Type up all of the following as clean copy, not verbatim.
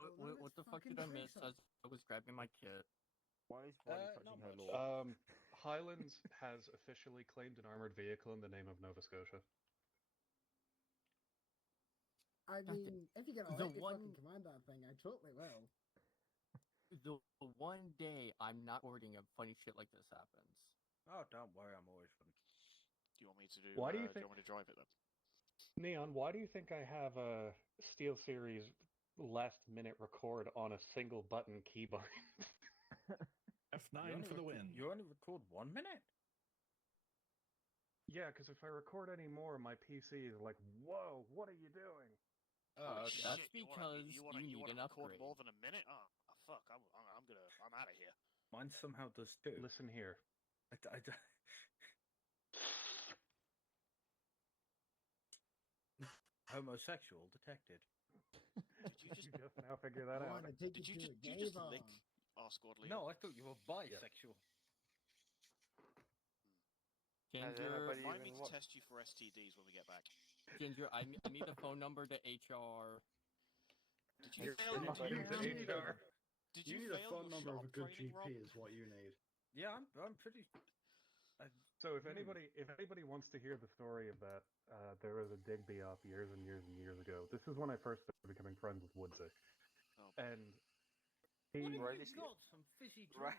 What the fuck did I miss as I was grabbing my kit? Why is Bonnie touching her lore? Highlands has officially claimed an armored vehicle in the name of Nova Scotia. I mean, if you're gonna let me fucking command that thing, I totally will. The one day I'm not ordering a funny shit like this happens. Oh, don't worry, I'm always funny. Do you want me to do? Why do you do you want me to drive it then? Neon, why do you think I have a SteelSeries last-minute record on a single-button keybind? F9 for the win. You only record 1 minute? Yeah, because if I record any more, my PC is like, whoa, what are you doing? Oh, shit. That's because you want to an record upgrade. more than a minute? Oh, fuck! I'm out of here. Mine somehow does too. Listen here. Homosexual detected. Did you just now figure that out? Did you just lick our squad leader? No, I thought you were bisexual. Ginger, remind me to test you for STDs when we get back. Ginger, I need the phone number to HR. Did you fail? Did you need fail a phone your number of a sharp good training, GP Rob? is what you need. Yeah, I'm pretty. So if anybody wants to hear the story of that, there was a Digby op years and years and years ago. This is when I first started becoming friends with Woodsy. Oh, and Riley's got some fizzy drink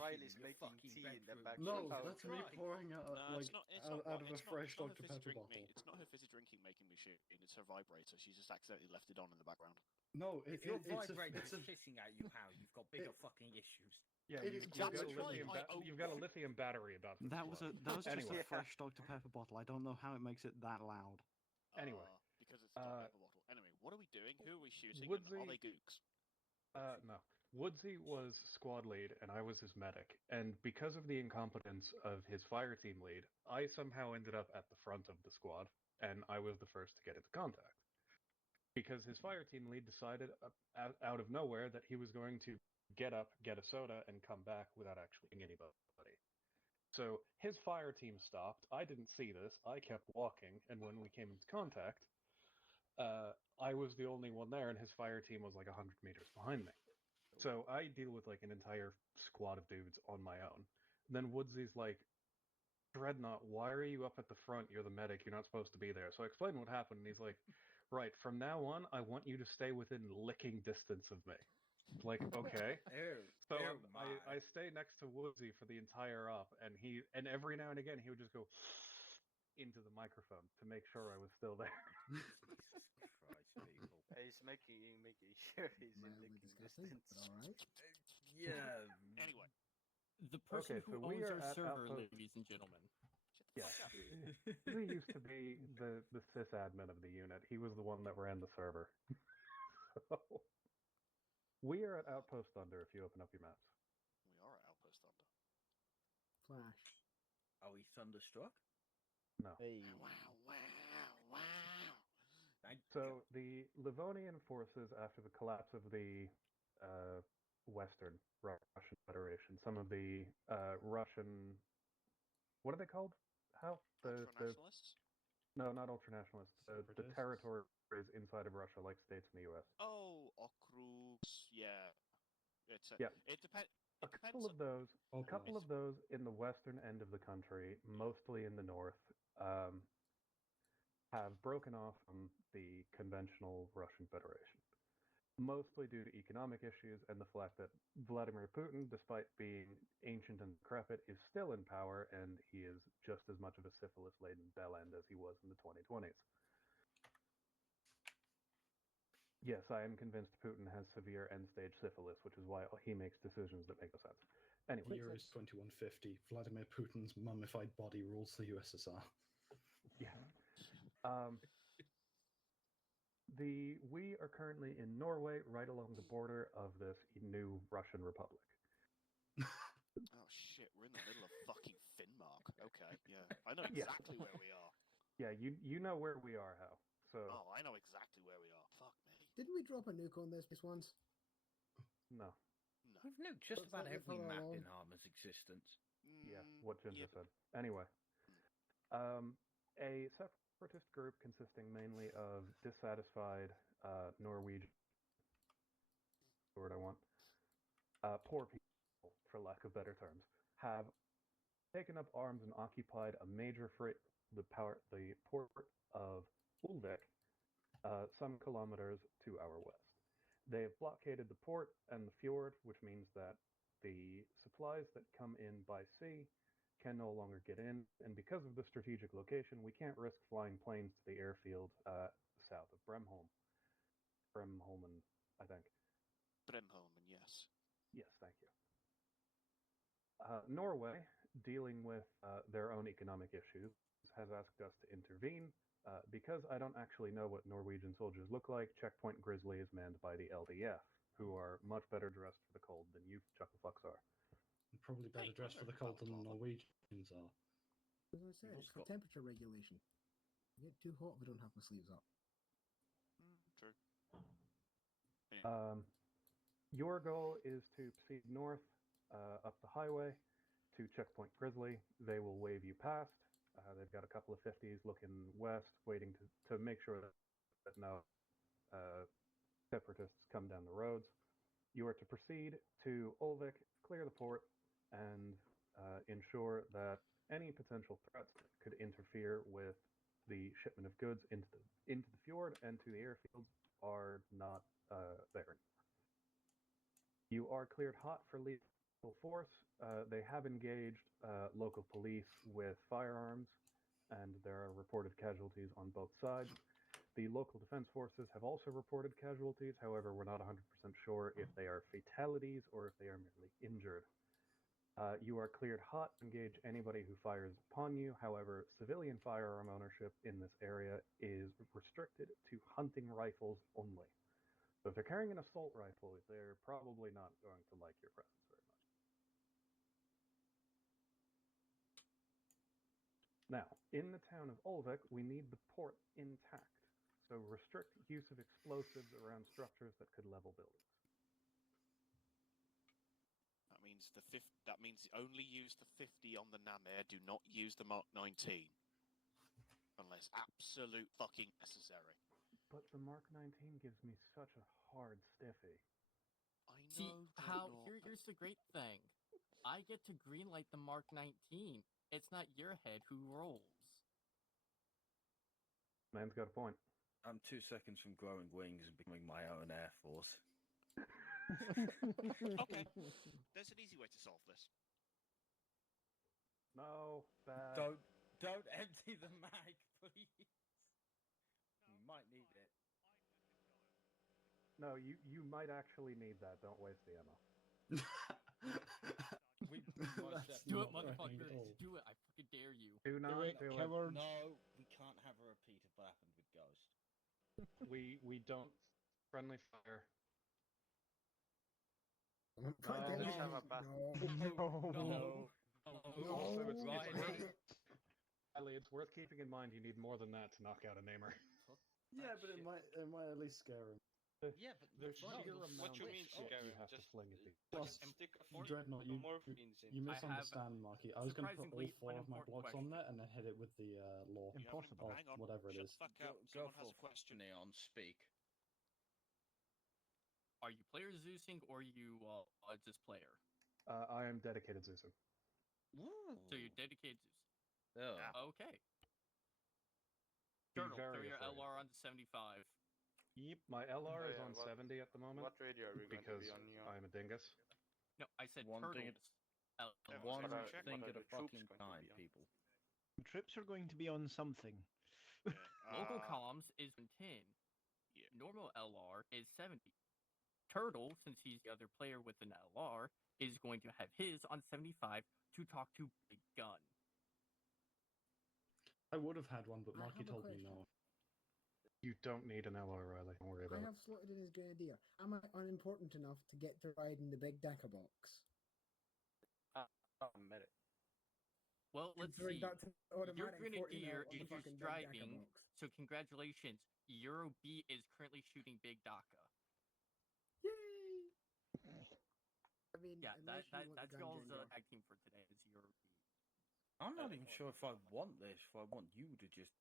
Riley's making tea in the back. No, that's me pouring out out of a fresh Dr. Pepper bottle. It's not her fizzy drinking making me shit. It's her vibrator. She's just accidentally left it on in the background. No, if your vibrator's pissing at you, how you've got bigger fucking issues. Yeah, you've got a lithium battery about to That was just anyway. a fresh Dr. Pepper bottle. I don't know how it makes it that loud. Anyway. Because it's a Dr. Pepper bottle. Anyway, what are we doing? Who are we shooting? Woodsy, and are they gooks? No. Woodsy was squad lead, and I was his medic. And because of the incompetence of his fire team lead, I somehow ended up at the front of the squad, and I was the first to get into contact. Because his fire team lead decided out of nowhere that he was going to get up, get a soda, and come back without actually hitting anybody. So his fire team stopped. I didn't see this. I kept walking, and when we came into contact, I was the only one there, and his fire team was like 100 meters behind me. So I deal with like an entire squad of dudes on my own. And then Woodsy's like, Dreadnought, why are you up at the front? You're the medic. You're not supposed to be there. So I explained what happened, and he's like, right, from now on, I want you to stay within licking distance of me. Like, okay. So I stay next to Woodsy for the entire op, and every now and again he would just go into the microphone to make sure I was still there. Jesus Christ, people. He's making sure he's in licking distance. Alright. Yeah. Anyway. The person who owns our server, ladies and gentlemen. Yeah. He used to be the sysadmin of the unit. He was the one that ran the server. So, we are at Outpost Thunder if you open up your maps. We are at Outpost Thunder. Flash. Are we thunderstruck? No. Hey. Wow. So the Livonian forces, after the collapse of the Western Russian Federation, some of the Russian, what are they called? How? Ultranationalists? No, not ultranationalists. The territories inside of Russia, like states in the U.S. Oh, okrugs. Yeah. It depends. A couple of those in the western end of the country, mostly in the north, have broken off from the conventional Russian Federation. Mostly due to economic issues and the fact that Vladimir Putin, despite being ancient and decrepit, is still in power, and he is just as much of a syphilis-laden bellend as he was in the 2020s. Yes, I am convinced Putin has severe end-stage syphilis, which is why he makes decisions that make no sense. Anyway. The year is 2150. Vladimir Putin's mummified body rules the USSR. Yeah. We are currently in Norway, right along the border of this new Russian Republic. Oh shit, we're in the middle of fucking Finnmark. Okay, yeah. I know exactly where we are. Yeah, you know where we are, Hal. So. Oh, I know exactly where we are. Fuck me. Didn't we drop a nuke on this once? No. We've nuked just about every map in Arma's existence. Yeah, what Ginger said. Anyway. A separatist group consisting mainly of dissatisfied Norwegian the word I want. Poor people, for lack of better terms, have taken up arms and occupied a major the port of Ulvik, some kilometers to our west. They have blockaded the port and the fjord, which means that the supplies that come in by sea can no longer get in, and because of the strategic location, we can't risk flying planes to the airfield south of Bremholm. Bremholmen, I think. Bremholmen, yes. Yes, thank you. Norway, dealing with their own economic issues, has asked us to intervene. Because I don't actually know what Norwegian soldiers look like, Checkpoint Grizzly is manned by the LDF, who are much better dressed for the cold than you chucklefucks are. Probably better dressed for the cold than the Norwegians are. As I said, it's for temperature regulation. I get too hot if I don't have my sleeves up. True. Your goal is to proceed north up the highway to Checkpoint Grizzly. They will wave you past. They've got a couple of 50s looking west, waiting to make sure that no separatists come down the roads. You are to proceed to Ulvik, clear the port, and ensure that any potential threats that could interfere with the shipment of goods into the fjord and to the airfields are not there anymore. You are cleared hot for lethal force. They have engaged local police with firearms, and there are reported casualties on both sides. The local defense forces have also reported casualties. However, we're not 100% sure if they are fatalities or if they are merely injured. You are cleared hot to engage anybody who fires upon you. However, civilian firearm ownership in this area is restricted to hunting rifles only. So if they're carrying an assault rifle, they're probably not going to like your presence very much. Now, in the town of Ulvik, we need the port intact. So restrict use of explosives around structures that could level buildings. That means only use the 50 on the Namer. Do not use the Mark 19. Unless absolute fucking necessary. But the Mark 19 gives me such a hard stiffy. I know. See, here's the great thing. I get to greenlight the Mark 19. It's not your head who rolls. Man's got a point. I'm 2 seconds from growing wings and becoming my own Air Force. Okay. There's an easy way to solve this. No, bad. Don't empty the mag, please. You might need it. No, you might actually need that. Don't waste the ammo. Do it, motherfucker. Do it. I fucking dare you. Do not do it. No, we can't have a repeat of what happened with Ghost. We don't friendly fire. No. Riley, it's worth keeping in mind you need more than that to knock out a namer. Yeah, but it might at least scare him. Yeah, but the sheer amount What you of mean shit scare you him? have to Just fling at these. Plus, stick a fork, Dreadnought, no you morphines in. you misunderstand, Marky. I was going to put all surprisingly 4 of my blocks on unimportant there and then hit it with the law. Impossible. Or Hang on. whatever it Shut is. the fuck Go up. Someone for has a question. Neon, speak. Are you player Zeusing or are you just player? I am dedicated Zeusing. So you're dedicated Zeusing. Yeah. Okay. Be Turtle, throw very your afraid. LR on to 75. Yep, my LR is yeah, on what- 70 at the moment What radio are we going to because be on? Neon? I'm a dingus. No, I said One thing turtles. LR. One What are- thing what at are a the troops fucking going to time, be on? people. Trips are going to be on something. Yeah, Local comms is 10. Yeah. Normal LR is 70. Turtle, since he's the other player with an LR, is going to have his on 75 to talk to Big Gun. I would have had one, but I Marky have a told me question. no. You don't need an LR, Riley. Don't worry I about have slotted in as Grenadier. Am I unimportant enough to get to ride in the big Decker box? Medic. Well, let's Considering see. that's an Your automatic 40 Grenadier mil on the is fucking big Decker driving, box. so congratulations. Euro B is currently shooting Big Daka. Yay! I mean, Yeah, unless you want that's the y'all's Gun Gen tag team for today is Euro B. I'm not even sure if I want this, if I want you to just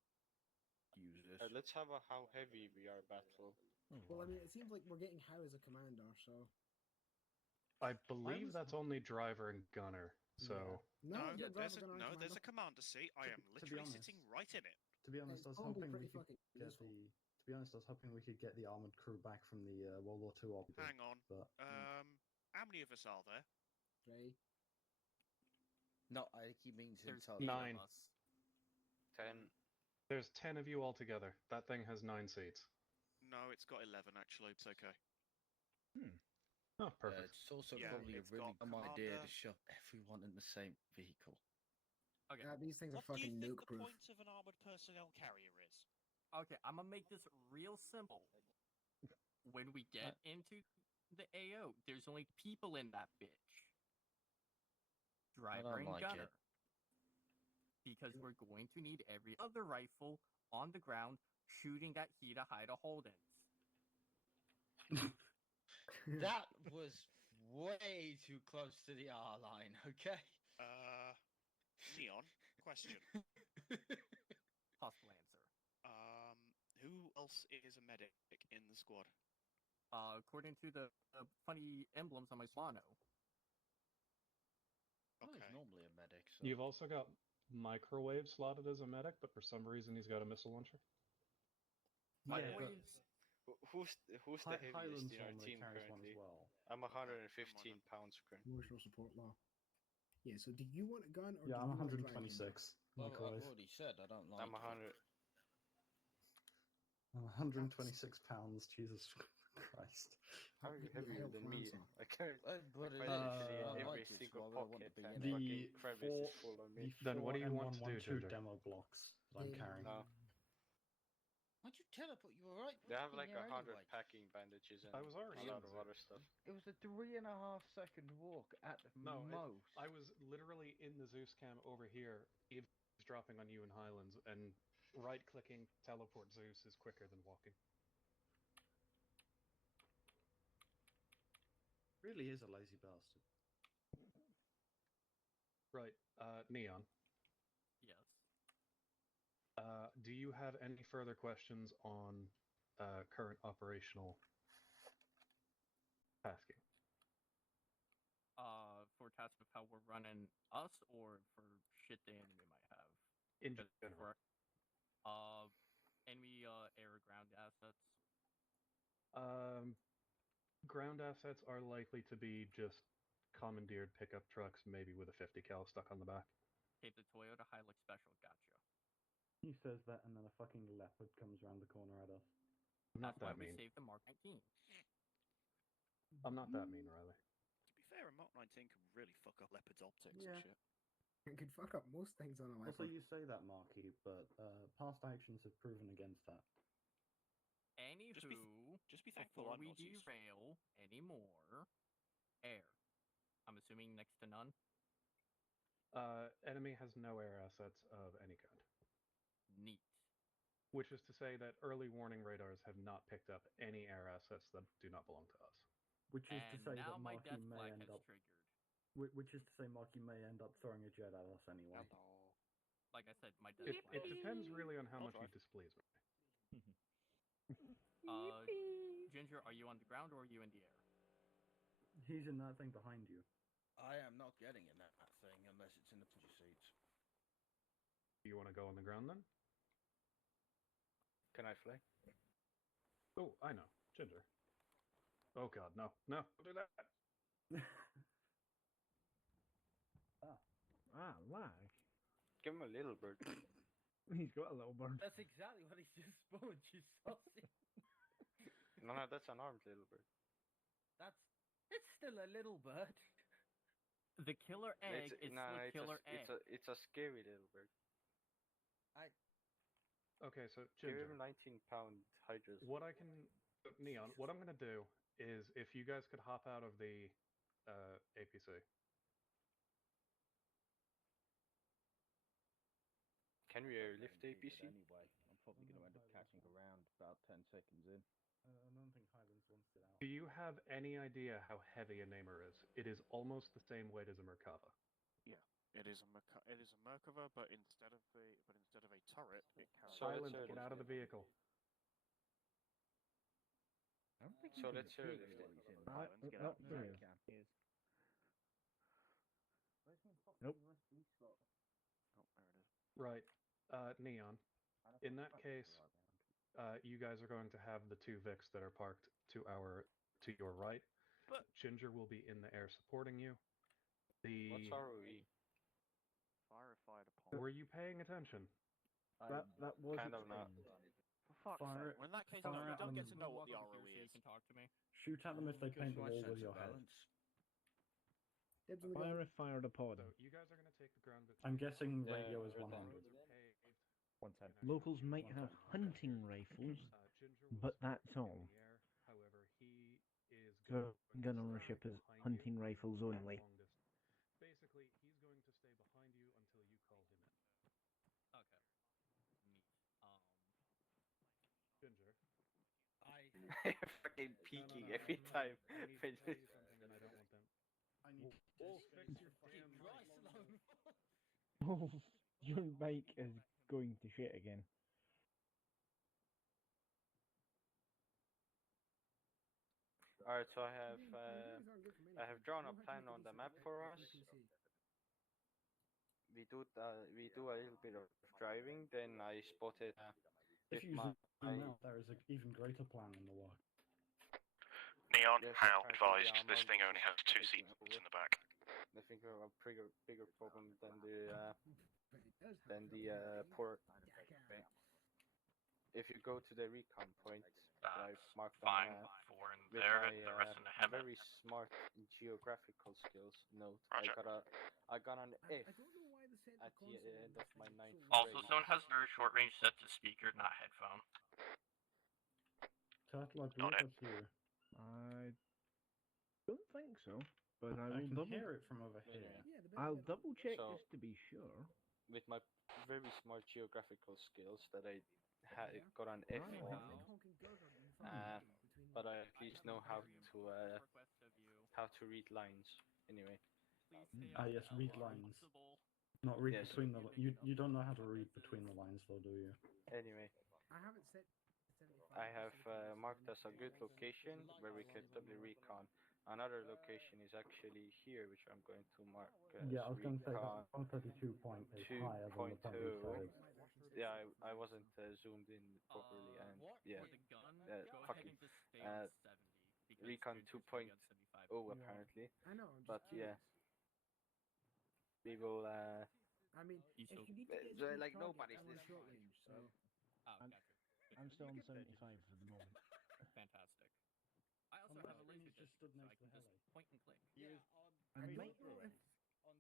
use this. Let's have a how heavy we are battle. Well, I mean, it seems like we're getting How as a commander, so. I believe that's only driver and gunner. So No, No, it's not there's driver gunner and there's commander. a commander seat. I am To be literally honest. sitting right in it. To be honest, It's I was probably hoping we pretty could fucking get useful. the. To be honest, I was hoping we could get the armored crew back from the World War II op. Hang on. But How many of us are there? 3. No, I keep meaning to There's tell 9. of us. 10. There's 10 of you all together. That thing has 9 seats. No, it's got 11 actually. It's okay. Oh, perfect. It's also Yeah, probably a it's really got dumb idea commander. to shove everyone in the same vehicle. Okay. These things are What do you fucking think nuke the proof. point of an armored personnel carrier is? Okay, I'm gonna make this real simple. When we get into the AO, there's only people in that bitch. Driver don't and like gunner. it. Because we're going to need every other rifle on the ground shooting at Hida Haida Holdens. That was way too close to the R line, okay? Neon, question. Possible answer. Who else is a medic in the squad? According to the funny emblems on my Swano. Well, Okay. he's normally a medic. So. You've also got Microwave slotted as a medic, but for some reason he's got a missile launcher. yeah, but Who's the heaviest Highlands in our normally team carries one currently? as well. I'm 115 pounds currently. Emotional support law. Yeah, so do you want a gun or Yeah, do I'm you want a 126. Well, Microwave. I've already said I don't like I'm it. 100. I'm 126 pounds. Jesus Christ. How are you What the heavier hell, than me? Franza? I carry But it literally is. I every like it, single so I don't want pocket to be and in The fucking crevice is full on me. Then what do you want to do, M112 Ginger? demo blocks that I'm They- carrying. No. Why'd you teleport? You were right. They have fucking like there 100 anyway. packing bandages and I was already a lot in of the other stuff. It was a 3.5 second walk at No, most. I was literally in the Zeus cam over here, eavesdropping on you in Highlands, and right-clicking teleport Zeus is quicker than walking. Really is a lazy bastard. Right, Neon. Yes. Do you have any further questions on current operational tasking? For tasks of how we're running us, or for shit the enemy might have. In Because general. Enemy air or ground assets. Ground assets are likely to be just commandeered pickup trucks, maybe with a 50 cal stuck on the back. Okay, the Toyota Hilux Special, gotcha. He says that, and then a fucking leopard comes around the corner at us. I'm not That's why that we mean. saved the Mark 19. I'm not that mean, Riley. To be fair, a Mark 19 can really fuck up Leopard's optics Yeah. and shit. It could fuck up most things on a Also, leopard. you say that, Marky, but past actions have proven against that. Anywho, Just be thankful before I'm we not used. derail anymore, air. I'm assuming next to none. Enemy has no air assets of any kind. Neat. Which is to say that early warning radars have not picked up any air assets that do not belong to us. Which is to And say now that my Marky death may flag end has up. triggered. Which is to say Marky may end up throwing a jet at us anyway. Like I said, my death flag. It depends really on how I'll much you drive. displease me. Ginger, are you on the ground or are you in the air? He's in that thing behind you. I am not getting in that thing unless it's in the pusher seats. Do you want to go on the ground then? Can I fly? Oh, I know. Ginger. Oh god, no. No, don't do that. Lag. Give him a little bird. He's got a little bird. That's exactly what he just spawned, you saucy. No, that's an armed little bird. It's still a little bird. The killer egg is Nah, the killer egg. it's a scary little bird. Okay, so Give Ginger, him 19-pound hydras. what I can... Neon, what I'm going to do is if you guys could hop out of the APC. Can we airlift I don't think APC? it Anyway, I'm probably going to end up catching around about 10 seconds in. I don't think Highlands wants it out. Do you have any idea how heavy a Namer is? It is almost the same weight as a Merkava. It is a Merkava, but instead of a turret, it carries. Silence, get out of the vehicle. I don't think So you can let's get lift it. Silence, get out. No, Here. you can. Nope. Oh, there it is. Right. Neon. In that case, you guys are going to have the two Vics that are parked to your right. But Ginger will be in the air supporting you. What's ROE? Firefighter upon. Were you paying attention? That was Kind of not. For fuck's Fire- sake. Well, in that case, fire you at don't get them. to know what the Welcome ROE here so is. you can talk to me. Shoot at them if they paint the My wall sense with of your head. balance. Dibs on the Fire gun. if fired upon. So you guys are going to take the ground. I'm guessing Yeah, radio is we're 100. done. Roads are paved. 110. Locals might One have time. hunting rifles, Ginger will but support that's you all. in the air. However, he is So going to gun stay ownership is behind hunting you rifles for a only. long distance. Basically, he's going to stay behind you until you call him in. Okay. Neat. Ginger. Fucking peeking No, every no. time. I need to tell you something, and I don't want them. I need We'll fix your damn Oh, your bike is going to shit again. Alright, so I These aren't good for many have things. drawn You a don't have to plan make on a the decent map effort for on us. the PC. We do a little bit of driving. Then I spotted If with you my zoom out, there is an even greater plan in the work. Neon, Yes, HAL apparently advised the this armor thing is only has two taking seats over. in the back. I think we have a bigger problem than But it does have the trouble, port. Jackass. If you go to the recon point that I That's marked on fine the map, for in with there my and the rest in the Hemet. very smart geographical skills note, Roger. I got an F I don't know why they said at the end of my ninth Also, grade. someone has their short range set to speaker, not headphone. Turtle, I Got believe it. that's you. I don't think so, but I I will can double. hear it from over here. Yeah, the bit I'll that- double check So- just to be sure. With my very smart geographical skills that I Yeah. got an F Right. on, Big honking girder in front Uh, of you between but the- I at least know how to read lines. Anyway, Yes, read lines. Not read Yes. between the. You don't know how to read between the lines, though, do you? anyway, I haven't set 75. I have marked as a good location where we could double recon. Another location is actually here, which I'm going to mark as Yeah, I was going to say recon. that 132 point is higher than the point you 2.2. said. Yeah, I wasn't zoomed in properly, and yeah, For the gun, go go fucking, ahead and just stay uh, on 70. Because recon you're just gonna be 2.0 on 75. apparently. I know. I'm But just yeah, curious. we will. I mean, You if still- you need to get so, to like, target, nobody's I'm on listening. short range, so Oh, I'm- gotcha. I'm still on 75 for the moment. Fantastic. I also my have a screen laser is just designation, stood so I next can to just Heli. point and click. I don't know if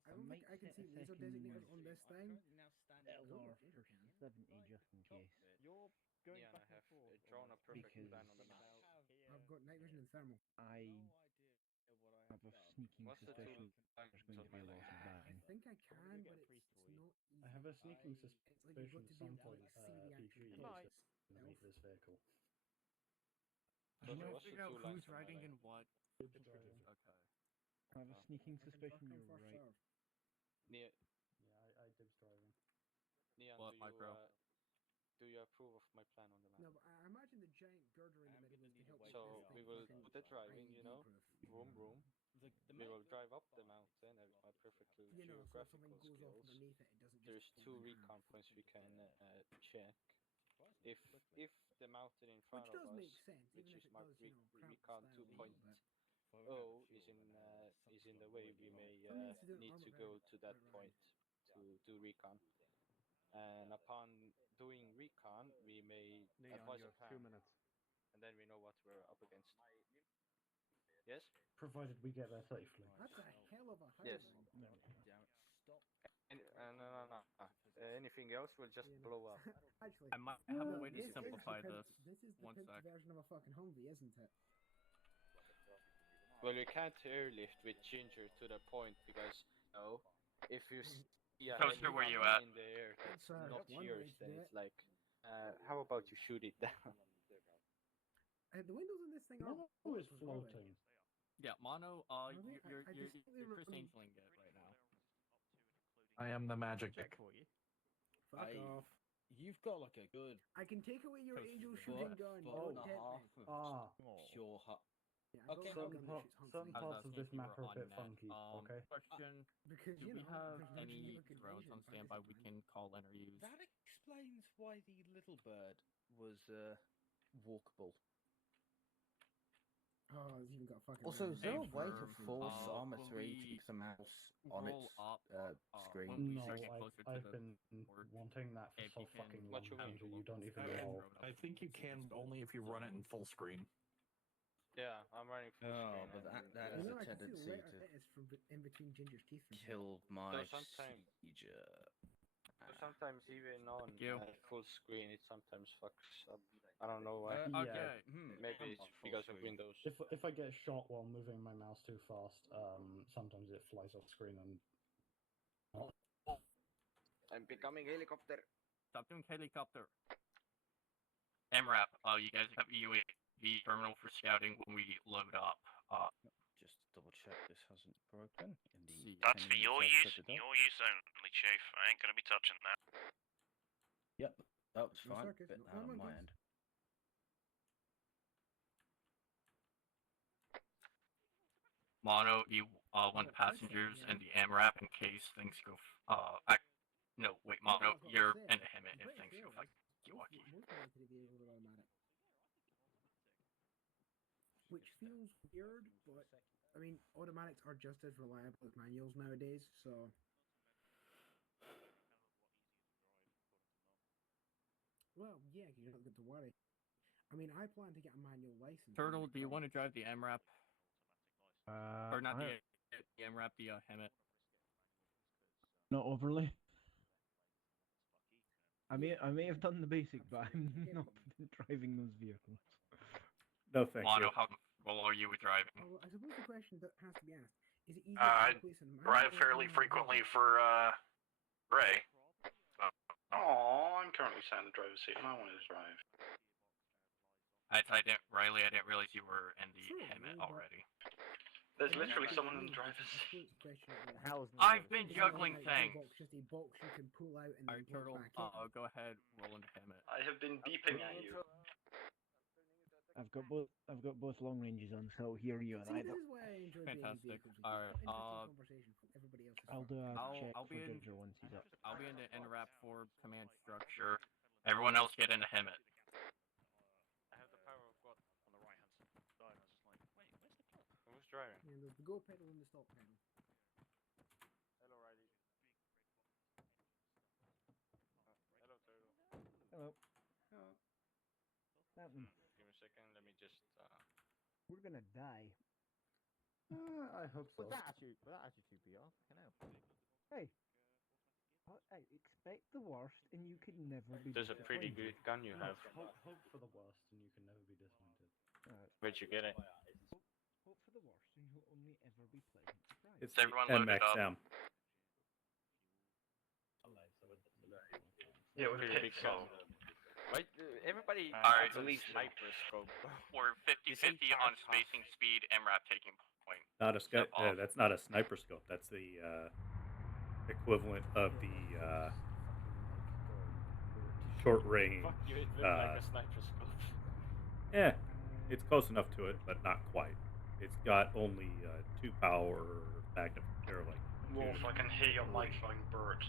I don't think I can see laser designators on this thing. LR for 70 just in case. Yeah, and I have drawn a perfect Because- plan on the map. I've got night vision and thermal. I have a sneaking What's the suspicion two there's lines going on to be a my lot of line? bang. I think I can, but it's not easy. I have a sneaking It's like you've suspicion got to at be some able to point like, see the actual PG place is to meet itself. this vehicle. I'm trying to what's the figure out two lines who's on my riding line? in what. It's driving. Okay. I have a sneaking First suspicion come, you're first right. serve. Neon, Yeah, I dibs driving. What, Micro? Do you approve of my plan on the map? No, but I imagine the giant girder in the middle is to help make So this we thing will fucking do the driving, you know, IED-proof. vroom vroom. We will drive up the mountain with my perfectly You know, so if something geographical goes off skills. underneath it, it doesn't There's just two fall in recon half. points we can check. If the mountain in front Which of does us, make sense, which even is if it marked does, you know, cramp recon style a 2.0, little bit. is in the way, we may Something needs to do with need armor to go bearing. to that Right. point to do recon. And upon doing recon, we may Neon, advise you a have plan, 2 minutes. and then we know what we're up against. Yes? Provided we get there safely. That's a hell of a Yes. housing. No. Anything else will just You know. blow up. Actually, I might have a no, way to this is the simplify pimped- this. This is the One pimped sec. version of a fucking Humvee, isn't it? Well, we can't airlift with Ginger to the point because, if you see a Toaster, where you helicopter at? in the air that's Sir, not one yours, way to then do it's like, how about you shoot it down? The windows in this thing are Mono is bulletproof, are they? floating. Yeah, Mono, Are they? you're I distinctly Chris I mean, Angeling it right now. I am the magic Check dick. for you. Fuck off. You've got like a good I can take away your angel shooting gun. foot Don't and a tempt half me. of Ah, pure hut. Yeah, I Okay. got a some, gun that shoots some constantly. I was parts of asking this if you map were are a bit on net. funky, okay? Question: Because, Do you we know, have there's no any good drones convention on standby we participants. can call in or use? That explains why the little bird was walkable. Oh, it's even got fucking. Also, is there a way to Confirm. force Armor Will 3 to we keep the mouse on roll its up screen? when we No, start getting closer to I've the been board? wanting that for If so you can fucking What long, you mean? Andrew, you don't even I, know. I think you can only if you run it in full screen. Yeah, I'm running full Oh, screen. but and, that You is know, a I can see the tendency letter to S from in between Ginger's teeth. From kill my sometimes- sieger. So sometimes even on you. full screen, it sometimes fucks up. I don't know why. Yeah. Okay. Maybe it's because of Windows. If I get shot while moving my mouse too fast, sometimes it flies off screen and. I'm becoming helicopter. Stop doing helicopter. MRAP, you guys have UAV terminal for scouting when we load up. Just double check this hasn't broken. In the See. 10 That's for minutes your I've use, set it up. your use only, Chief. I ain't gonna be touching that. Yep, that was No fine. circus, Bit no out on my monkeys. end. Mono, you want the passengers and the MRAP in case things go. No, wait, Mono, That's what I'm you're saying. in the HIMIT I'm if pretty things sure go fucking most wacky. military vehicles are automatic. Which feels weird, but I mean, automatics are just as reliable as manuals nowadays. So. Well, yeah, because you don't get to worry. I mean, I plan to get a manual license. Turtle, do you want to drive the MRAP? Or not I- the MRAP, the HEMIT? Not overly. I may have done the basic, but I'm not driving those vehicles. No, thank Mono, you. how comfortable are you with driving? Oh, I suppose the question that has to be asked is: it easier I to replace a manual drive or fairly automatic frequently vehicle? for Ray. Oh, I'm currently sat in the driver's seat and I wanted to drive. I didn't, Riley. I didn't realize you were in the True, HIMIT but- already. There's And literally that's someone in the the thing, driver's I seat. suppose the question is, I've been is an juggling automatic things. gearbox just a box you can pull out and then Alright, plug Turtle, back in? go ahead, roll into HEMIT. I have been beeping at you. I've got both long ranges on, so I'll hear you on See, either. this is why I enjoy building Fantastic. vehicles with you. Alright, Got interesting conversation from everybody else. I'll do a check I'll for be in- Ginger once he's up. I'll be in the NRAP for command structure. Sure. Everyone else get into HIMIT. I have the power of God on the right hand side. I was just like, wait, where's the door? Who's driving? Yeah, there's the go pedal and the stop pedal. Hello, Riley. Hello, Turtle. Hello. What's happening? Give me a second. Let me just. We're gonna die. I hope so. With that attitude, PR, can I help? Hey. I expect the worst, and you could never be. There's a pretty disappointed. good gun you have. Hope for the worst and you can never be disappointed. Where'd you get it? Hope for the worst, and you'll only ever be pleasant surprised. It's Is everyone loaded up? MXM. Yeah, with a Pretty big pixel. gun. Wait, everybody Alright. has a sniper scope. We're 50-50 on spacing, speed, MRAP taking point. Not a Step off. that's not a sniper scope. That's the equivalent of the short range. Fuck you, it looks like a sniper scope. Yeah, it's close enough to it, but not quite. It's got only 2 power magnifier, like. Wolf, I can hear your mic going bird.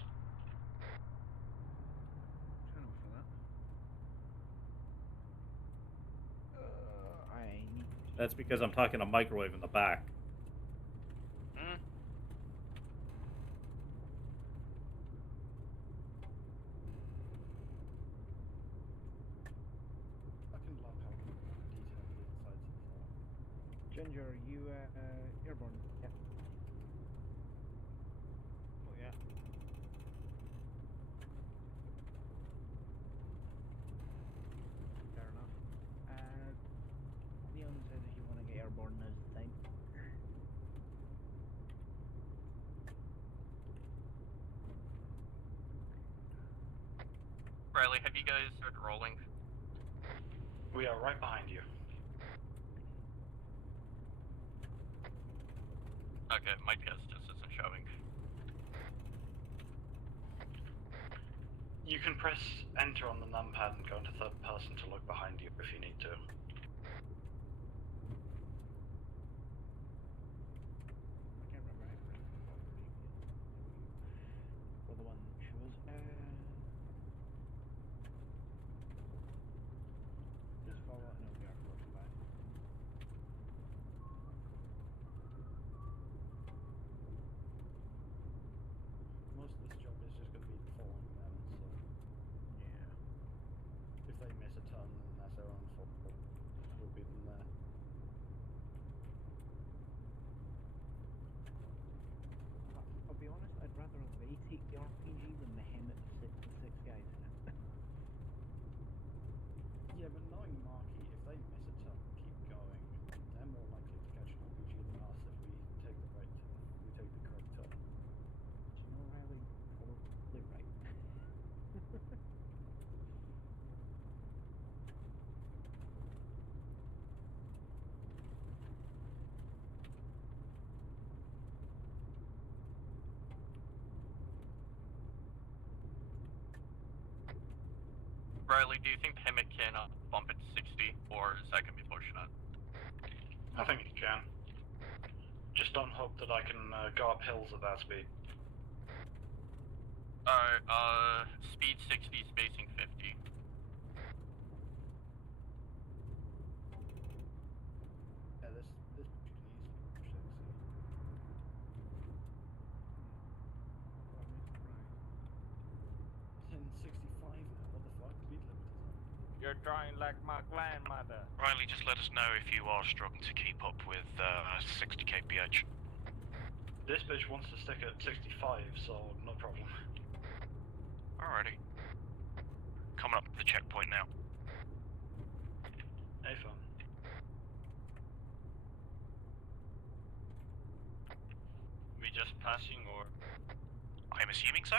Turn off for that. I need. That's because I'm talking a microwave in the back. Hmm? Fucking love how detailed the insides are. Ginger, are you airborne? Yep. Oh yeah. Fair enough. Leon says if you want to get airborne, now's the time. Riley, have you guys started rolling? We are right behind you. Okay, my PS just isn't showing. press enter on the numpad and go into third person to look behind you if you need to. I can't remember how to pronounce it. For the one that shows. Just follow it and it'll be our first back. Most of this job is just going to be following them, so Yeah. if they miss a turn, then that's their own fault. We'll be them there. I'll be honest, I'd rather they take the RPG than the Hemet the six guys in it. Yeah, but knowing Marky, if they miss a turn and keep going, they're more likely to catch an RPG than us if we take the correct turn. Do you know, Riley? Probably right. Riley, do you think Hemmet can bump it to 60, or is that going to be pushing it? I think you can. Just don't hope that I can go up hills at that speed. Alright, speed 60, spacing 50. Yeah, this you can easily push 60. It's in 65 now, what the fuck? Speed limit is on. You're trying like my grandmother. Riley, just let us know if you are struggling to keep up with 60 kph. This bitch wants to stick at 65, so no problem. Alrighty. Coming up to the checkpoint now. Hey, fun. We just passing, or? I'm assuming so.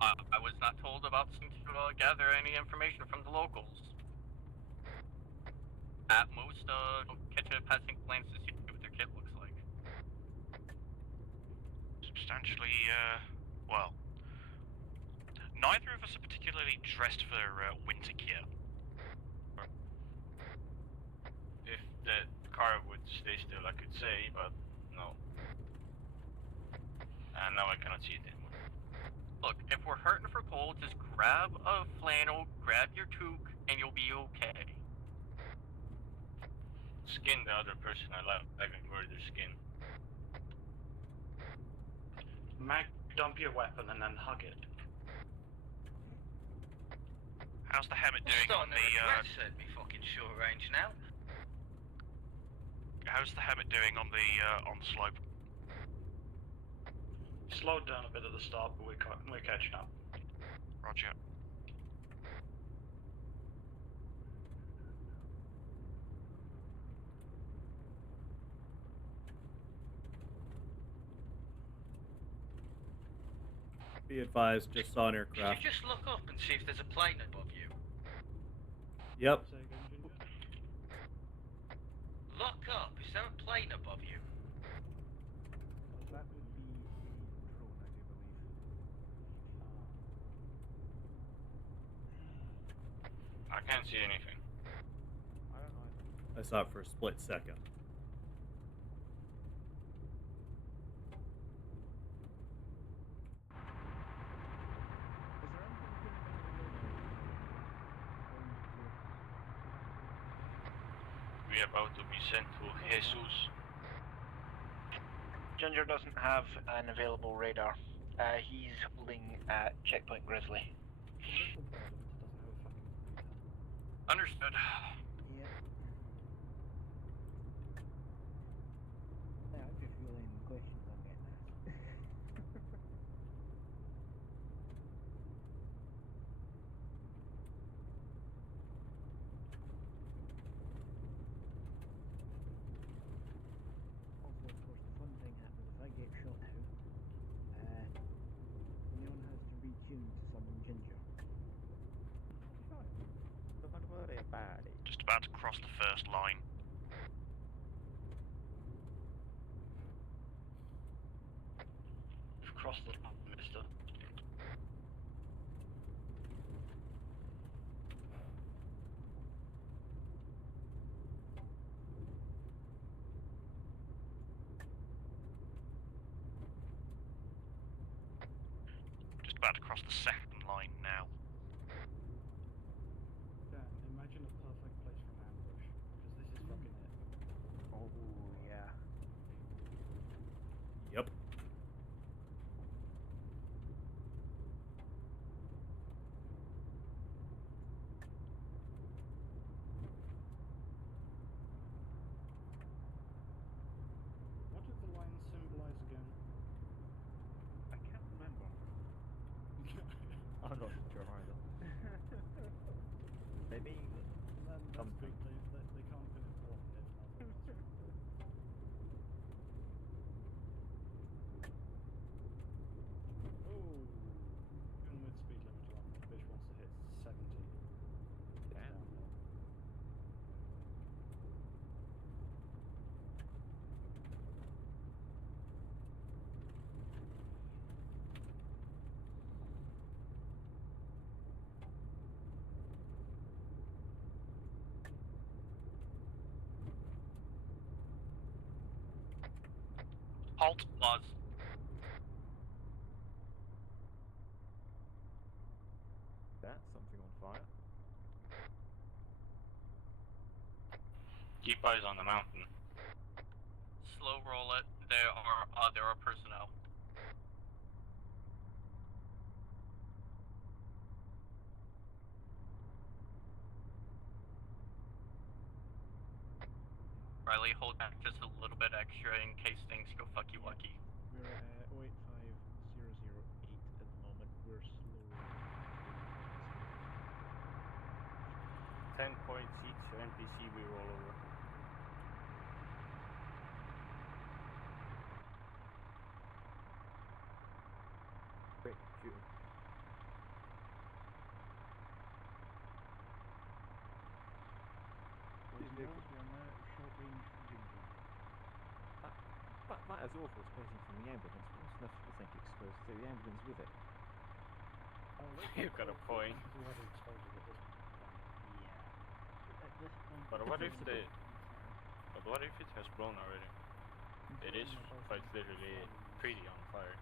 I was not told about this to gather any information from the locals. At most, catch a passing glance to see what their kit looks like. Substantially, well, neither of us are particularly dressed for winter gear. If the car would stay still, I could say, but no. And now I cannot see it anymore. Look, if we're hurting for cold, just grab a flannel, grab your toque, and you'll be okay. Skin the other person I love. I can murder skin. Mag, dump your weapon and then hug it. How's the Hammett doing on the At me fucking short range now. How's the Hammett doing on the slope? Slowed down a bit at the start, but we're catching up. Roger. Be advised, just saw an aircraft. Could you just look up and see if there's a plane above you? Yep. Look up. Is there a plane above you? That would be a drone, I do believe. I can't see anything. I don't know. I saw it for a split second. We are about to be sent to Jesus. Ginger doesn't have an available radar. He's holding at Checkpoint Grizzly. Understood. Yeah. Yeah, I'm just relaying the questions I'm getting asked. Also, of course, the fun thing happens if I get shot out. Leon has to retune to summon Ginger. Don't worry about it. Just about to cross the first line. We've crossed the line, mister. across the second line now. Dan, imagine a perfect place for an ambush, because this is fucking it. Oh, yeah. Yep. What did the lion symbolize again? I can't remember. I'm not sure either. Maybe That's something. good. They can't pinpoint it. Oh, even with speed limiter on, the bitch wants to hit 70. Damn. Downhill. Halt. Pause. That's something on fire. Keep eyes on the mountain. Slow roll it. There are personnel. Riley, hold back just a little bit extra in case things go fucky wucky. We're at 085008 at the moment. We're slow. 10.6 NPC we roll over. Quick, shoot. Short range ginger. That is awful, spacing from the ambulance. What's enough to think exposed to the ambulance with it? You've got a point. Whoever exposes it is. Yeah. At this point, But what if it has blown already? It is quite literally pretty on fire.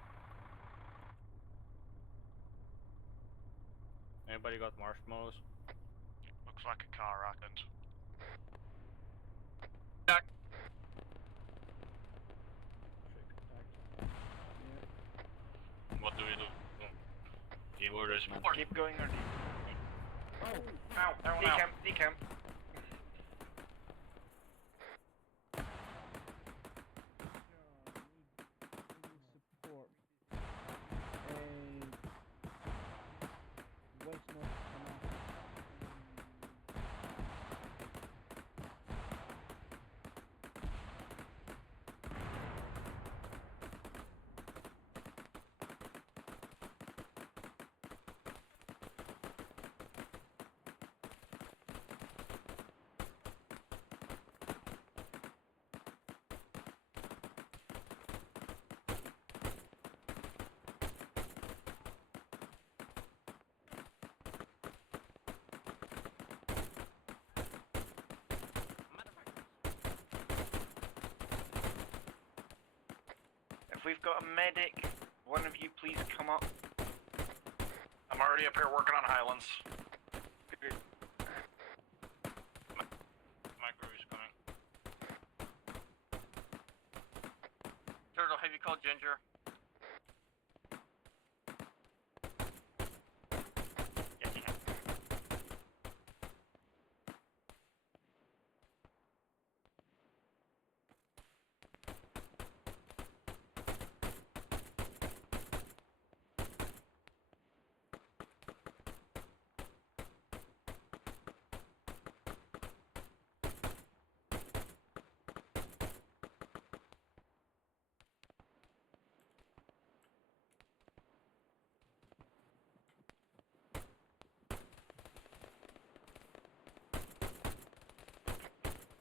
Anybody got marshmallows? Looks like a car accident. What do we do? Give orders, man. Keep going or Oh, ow, ow, ow. decamp, decamp. support. West North If we've got a medic, one of you please come up. I'm already up here working on Highlands. My crew is coming. Turtle, have you called Ginger? Yes, you have.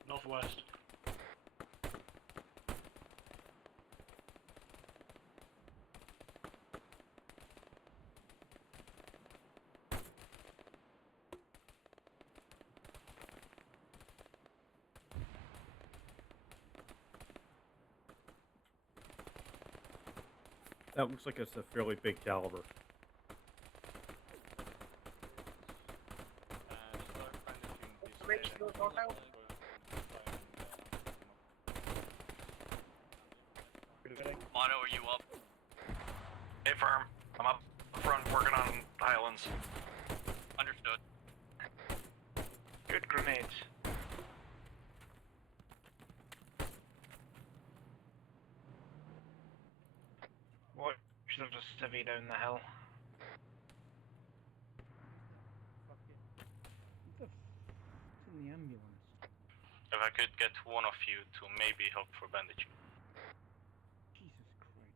Northwest. That looks like it's a fairly big caliber. reach those hostiles? Mono, are you up? Hey, firm. I'm up front working on Highlands. Understood. Good grenades. Watch, there's a civvy down the hill. It's in the ambulance. If I could get one of you to maybe help for bandaging. Jesus Christ.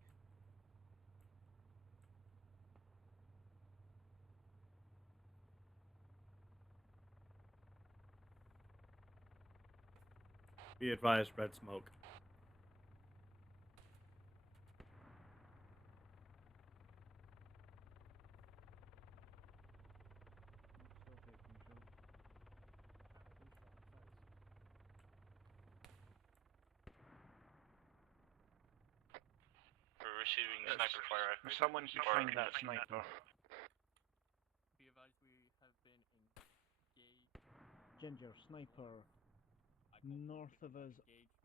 Be advised, red smoke. We're receiving sniper fire. Someone behind that sniper. Be advised, we have been engaged. Ginger, sniper, north of us,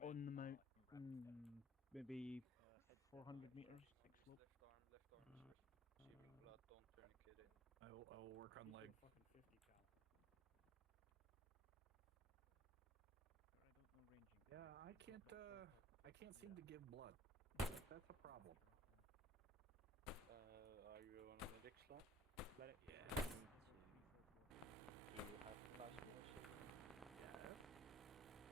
on the mount, maybe 400 meters, next slope. Receiving blood, don't tourniquet in. I will work on leg. Fucking 50 cal. I don't know ranging. Yeah, I can't seem to give blood. That's a problem. Are you on a medic slot? Yes. Do you have plasma also? Yes.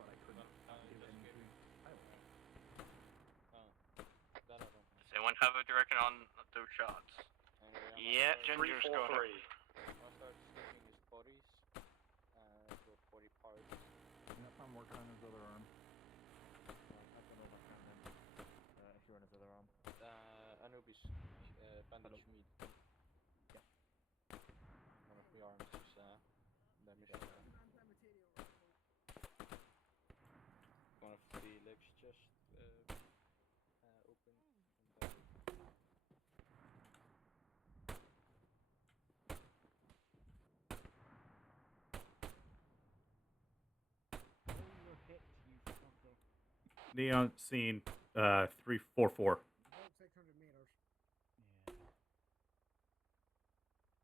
But I couldn't give anything. Oh, that I don't know. Does anyone have a direction on those shots? Yeah, Ginger's got it. I'll start sticking his bodies to 40 parts. Yep, I'm working on his other arm. I can overcome him if you're on his other arm. Anubis, bandage me. Yep. One of the arms is damaged. One of the legs just open. And Neon scene 344. About 600 meters. Yeah.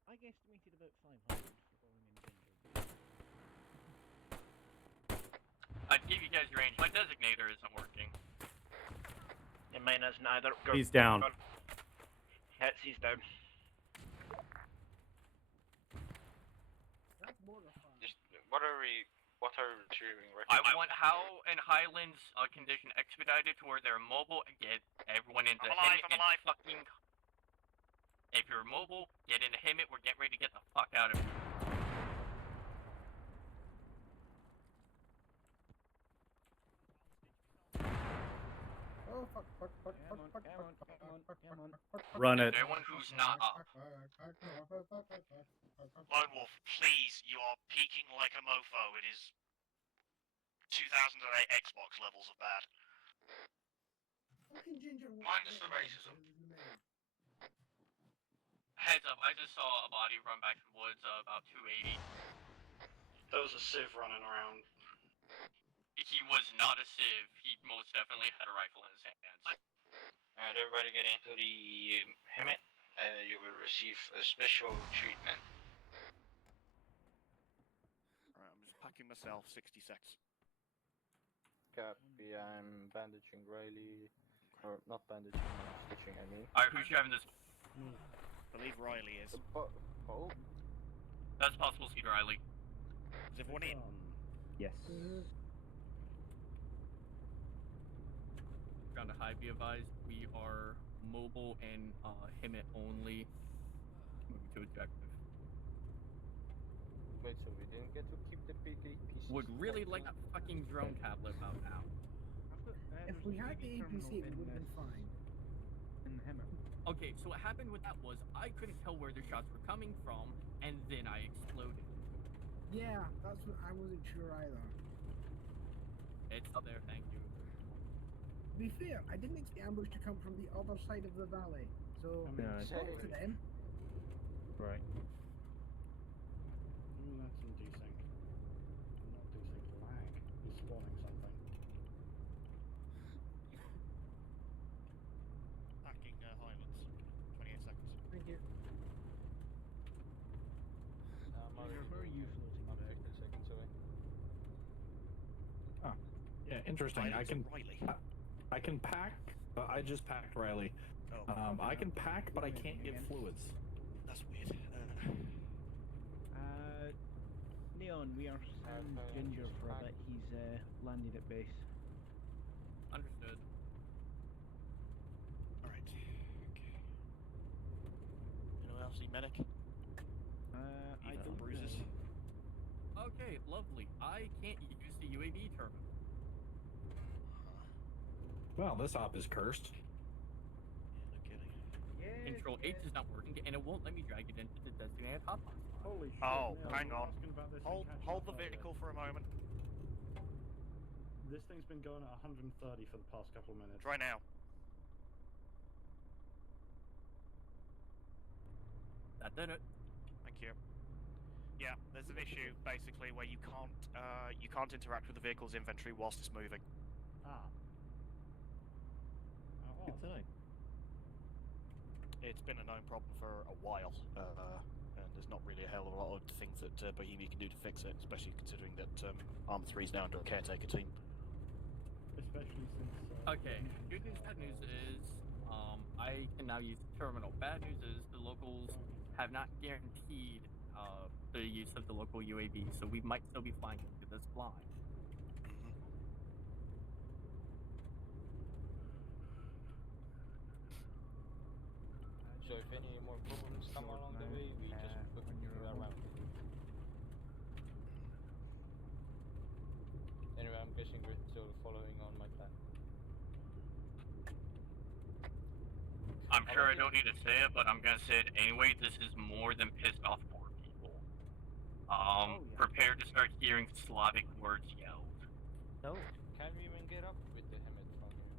I guesstimated about 500 for going in Ginger. I gave you guys range. My designator isn't working. And mine isn't either. Go. He's down. Hits, he's down. That's more than fun. just, what are we retrieving right I now? want Howe and Highlands condition expedited to where they're mobile and get everyone into I'm alive, Hemet I'm alive. and fucking. If you're mobile, get into Hemet. We're getting ready to get the fuck out of here. Oh, fuck. Run it. Anyone who's not up. Lone Wolf, please, you are peaking like a mofo. It is 2008 Xbox levels of bad. Fucking Ginger. Minus the racism. Heads up, I just saw a body run back to the woods about 280. There was a Civ running around. He was not a civ. He most definitely had a rifle in his hands. Alright, everybody get into the Hemet. You will receive a special treatment. Alright, I'm just packing myself, 60 seconds. Copy, I'm bandaging Riley. Or not bandaging, I'm stitching I mean. Alright, who's driving this? I believe Riley is. Oh? That's possible, Steve Riley. Is everyone in? Yes. Ground to high, be advised. We are mobile and Hemet only. Moving to objective. Wait, so we didn't get to keep the big APC? Would really like a fucking drone tablet about now. If we had the APC, we would have been fine. In the Hemet. Okay, so what happened with that was I couldn't tell where the shots were coming from, and then I exploded. Yeah, that's what I wasn't sure either. It's up there, thank you. To be fair, I didn't expect the ambush to come from the other side of the valley, so shout out to them. Right. Ooh, that's indecent. interesting. Riley's on Riley. I can pack. I just packed Riley. Oh. I can pack, but I can't get fluids. That's weird. Neon, we are sending Ginger for a bit. He's landed at base. Understood. Alright. Okay. Anyone else need medic? I Even don't bruises? know. Okay, lovely. I can't use the UAV terminal. Well, this op is cursed. Yeah, no kidding. Control H is not working, and it won't let me drag it into the designated hotspot. Holy shit. Oh, Neil, hang we were on. asking about this and Hold catching hold up the earlier. vehicle for a moment. This thing's been going at 130 for the past couple of minutes. Try now. That did it. Thank you. Yeah, there's an issue basically where you can't interact with the vehicle's inventory whilst it's moving. Ah. Good to know. It's been a known problem for a while, and there's not really a hell of a lot of things that Bohemia can do to fix it, especially considering that Arma 3 is now under a caretaker team. Especially since... Okay, good news, bad news is, I can now use the terminal. Bad news is the locals have not guaranteed the use of the local UAV, so we might still be flying into this blind. So if any more problems come along the way, we just book around. Anyway, I'm guessing we're still following on my plan. I'm sure I don't need to say it, but I'm gonna say it anyway. This is more than pissed off poor people. Prepare to start hearing Slavic words yelled. No. Can we even get up with the helmet from here?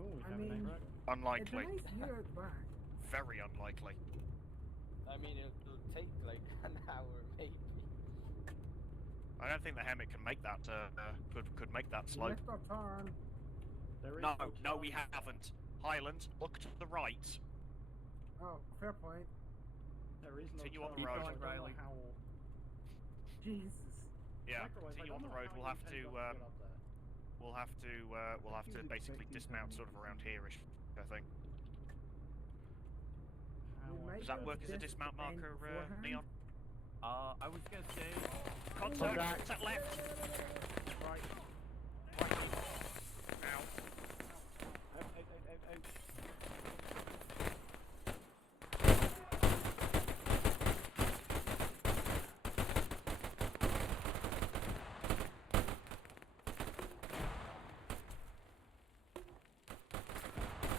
Oh, we I have an mean, wreck. Unlikely. It's a nice view out back. Very unlikely. I mean, it'll take like an hour, maybe. I don't think the Hemmet can make that. Could make that We slope. missed our turn. There is No, we haven't. Highland, look to the right. Oh, fair point. There is no Continue on turn, the road. so I don't know Riley. how... Jesus. Yeah, Microwave, I continue on don't the know road. how We'll you have to. intend to get up there. We'll have to He's basically expecting dismount something. sort of around here-ish, I think. How We I- might Does that be work able as a to dismount defend marker, beforehand. Leon? I was gonna say, Contact left. right. Now.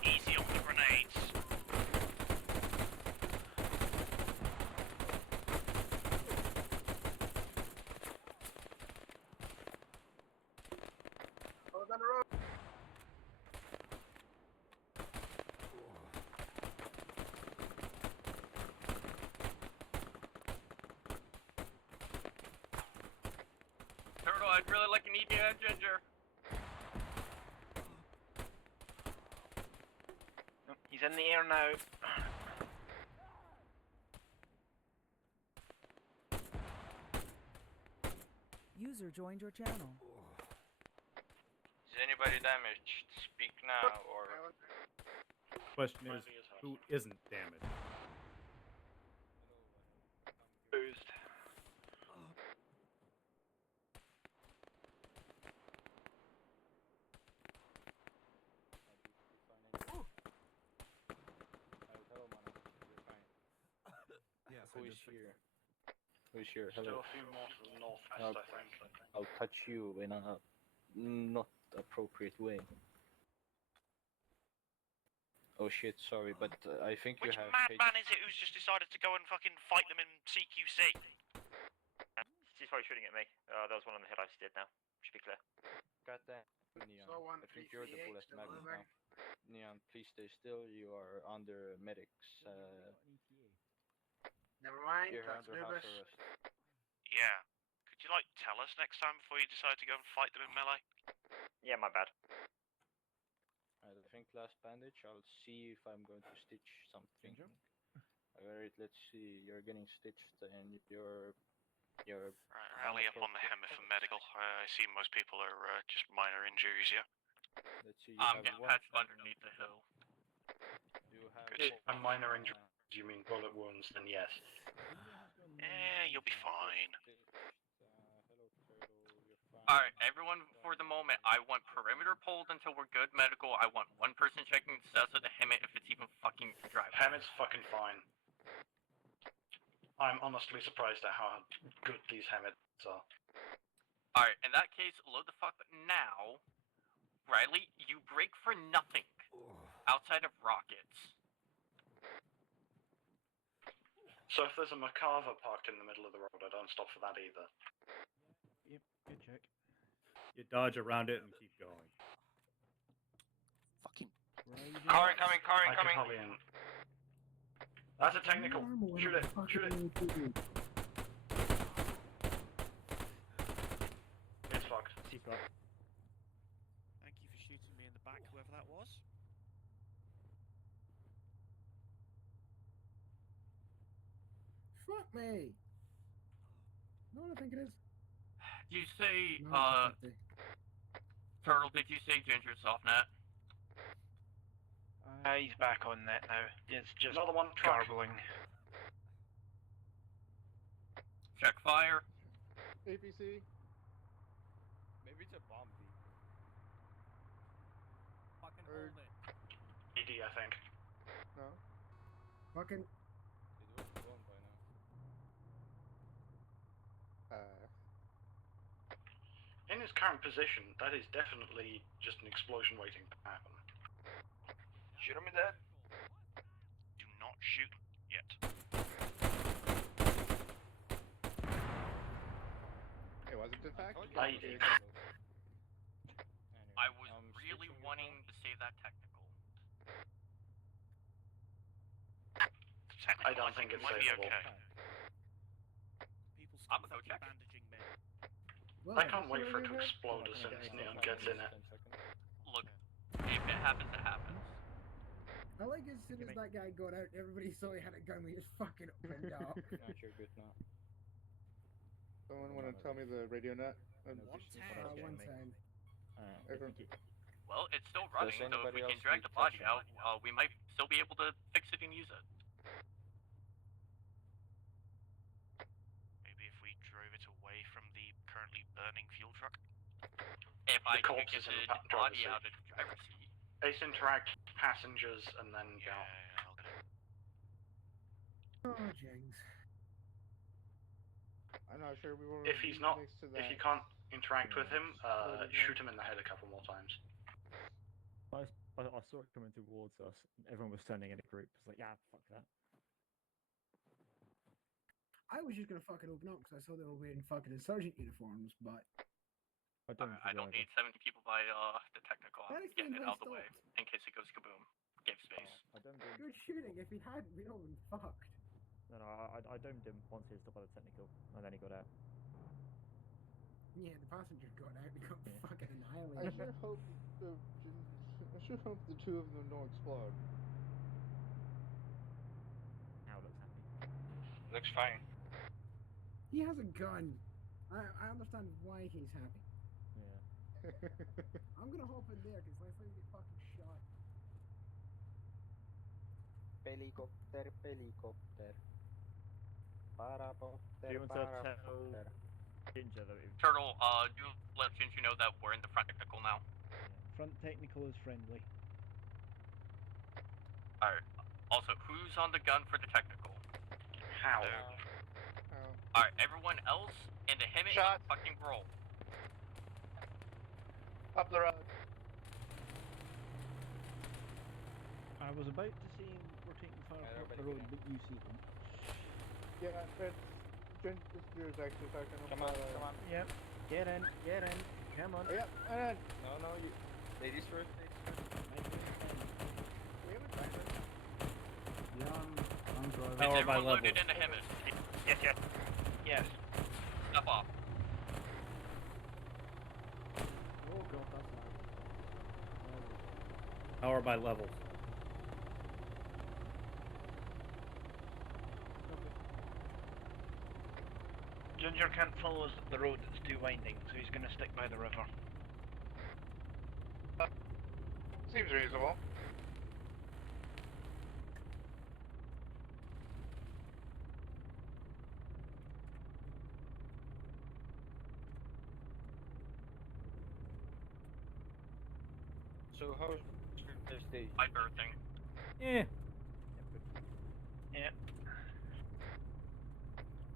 Easy on the grenades. Turtle, I'd really like an EDI Ginger. He's in the air now. User joined your channel. Is anybody damaged? Speak now, or... Question is, who isn't damaged? Boozed. Yes, Who I is just fixed here? it. Who is here? Still Hello. a few more to the northwest, I think. I'll touch you in a not appropriate way. Oh shit, sorry, but I think Which you have... madman is it who's just decided to go and fucking fight them in CQC? He's probably shooting at me. There was one on the hill I just did now. Should be clear. Got that, Neon. I think you're the bullet magnet now. Neon, please stay still. You are under medics. Never mind, You're that's under house Nubis. arrest. Yeah. Could you like tell us next time before you decide to go and fight them in melee? Yeah, my bad. I think last bandage. I'll see if I'm going to stitch something. Alright, let's see. You're getting stitched and you're Right, rally up on the Hemmer for medical. I see most people are just minor injuries, yeah. Let's see. I'm getting patched underneath the hill. You have Good. A minor injury, you mean bullet wounds, then yes. You'll be fine. Hello, Turtle. You're fine. Alright, everyone, for the moment, I want perimeter pulled until we're good medical. I want one person checking the status of the Hemet if it's even fucking driving. Hammond's fucking fine. I'm honestly surprised at how good these Hammets are. Alright, in that case, load the fuck now. Riley, you brake for nothing outside of rockets. So if there's a Macava parked in the middle of the road, I don't stop for that either. Yep, good check. You dodge around it and keep going. Fucking. Car incoming, car I can incoming. hardly in. That's a technical. Shoot it, shoot it. It's fucked. She's fucked. Thank you for shooting me in the back, whoever that was. Fuck me! No, I think it is. You say, No, it's 50. Turtle, did you say Ginger's off net? He's back on net now. It's just Another one, truck. garbling. Check fire. APC. Maybe it's a bomb beat. Fucking hold it. ED, I think. No. Fucking. It was gone by now. In his current position, that is definitely just an explosion waiting to happen. Shoot him in the head. Do not shoot yet. It wasn't in fact. Lady. I was really wanting to say that technical. I don't think it's might be saveable. okay. People I'm stop gonna go check. bandaging me. Well, I can't wait for it to explode as soon as Neon gets in it. Look, if it happens, it happens. I like as soon as that guy got out, everybody saw he had a gun, we just fucking opened up. Not you're good now. Someone want to tell me the radio net? One time. Well, it's still running, so if anybody we can else drag need the body touching? out, we might still be able to fix it and use it. Maybe if we drove it away from the currently burning fuel truck. If I could corpse get is in the the driver's body seat. out of the driver's seat. Ace interact, passengers, and then Yeah, go. okay. Oh, Jings. I'm not sure we were. If he's not, next to if you that. can't interact with him, Exploded shoot him in the head a couple more times. I saw it coming towards us. Everyone was standing in a group. It's like, yeah, fuck that. I was just gonna fucking open up because I saw they were wearing fucking insurgent uniforms, but I don't need 70 people by the technical. I'm That getting it explains out of the why way I in case it goes kaboom. Give space. good shooting. If he hadn't, we'd all been fucked. No, I domed him once he was stopped by the technical, and then he got out. Yeah, the passenger got out and got fucking I annihilated. sure hope the two of them don't explode. Now looks happy. Looks fine. He has a gun. I understand why he's happy. Yeah. I'm gonna hop in there because I think get fucking shot. Helicopter, helicopter. Do you want to tell Ginger that we've... Turtle, do let Ginger know that we're in the front technical now. Front technical is friendly. Alright. Also, who's on the gun for the technical? How? Alright, everyone else in the Hemet fucking roll. Up the road. I was about to say we're taking fire up the road, but you see them. Yeah, that's Ginger's actually talking Come on, about. come on. Yep. Get in. Come on. Yep, and No, you. Ladies first, we have a driver. Yeah, I'm driving. Is Power by everyone level. loaded in the Hemet? Yes, yes. Yes. Step off. Oh god, that's loud. Power by levels. Ginger, Ranger can't follow us up the road, it's too winding, so he's going to stick by the river. Seems reasonable. So how's Thursday? My birthing. Yeah. Yeah.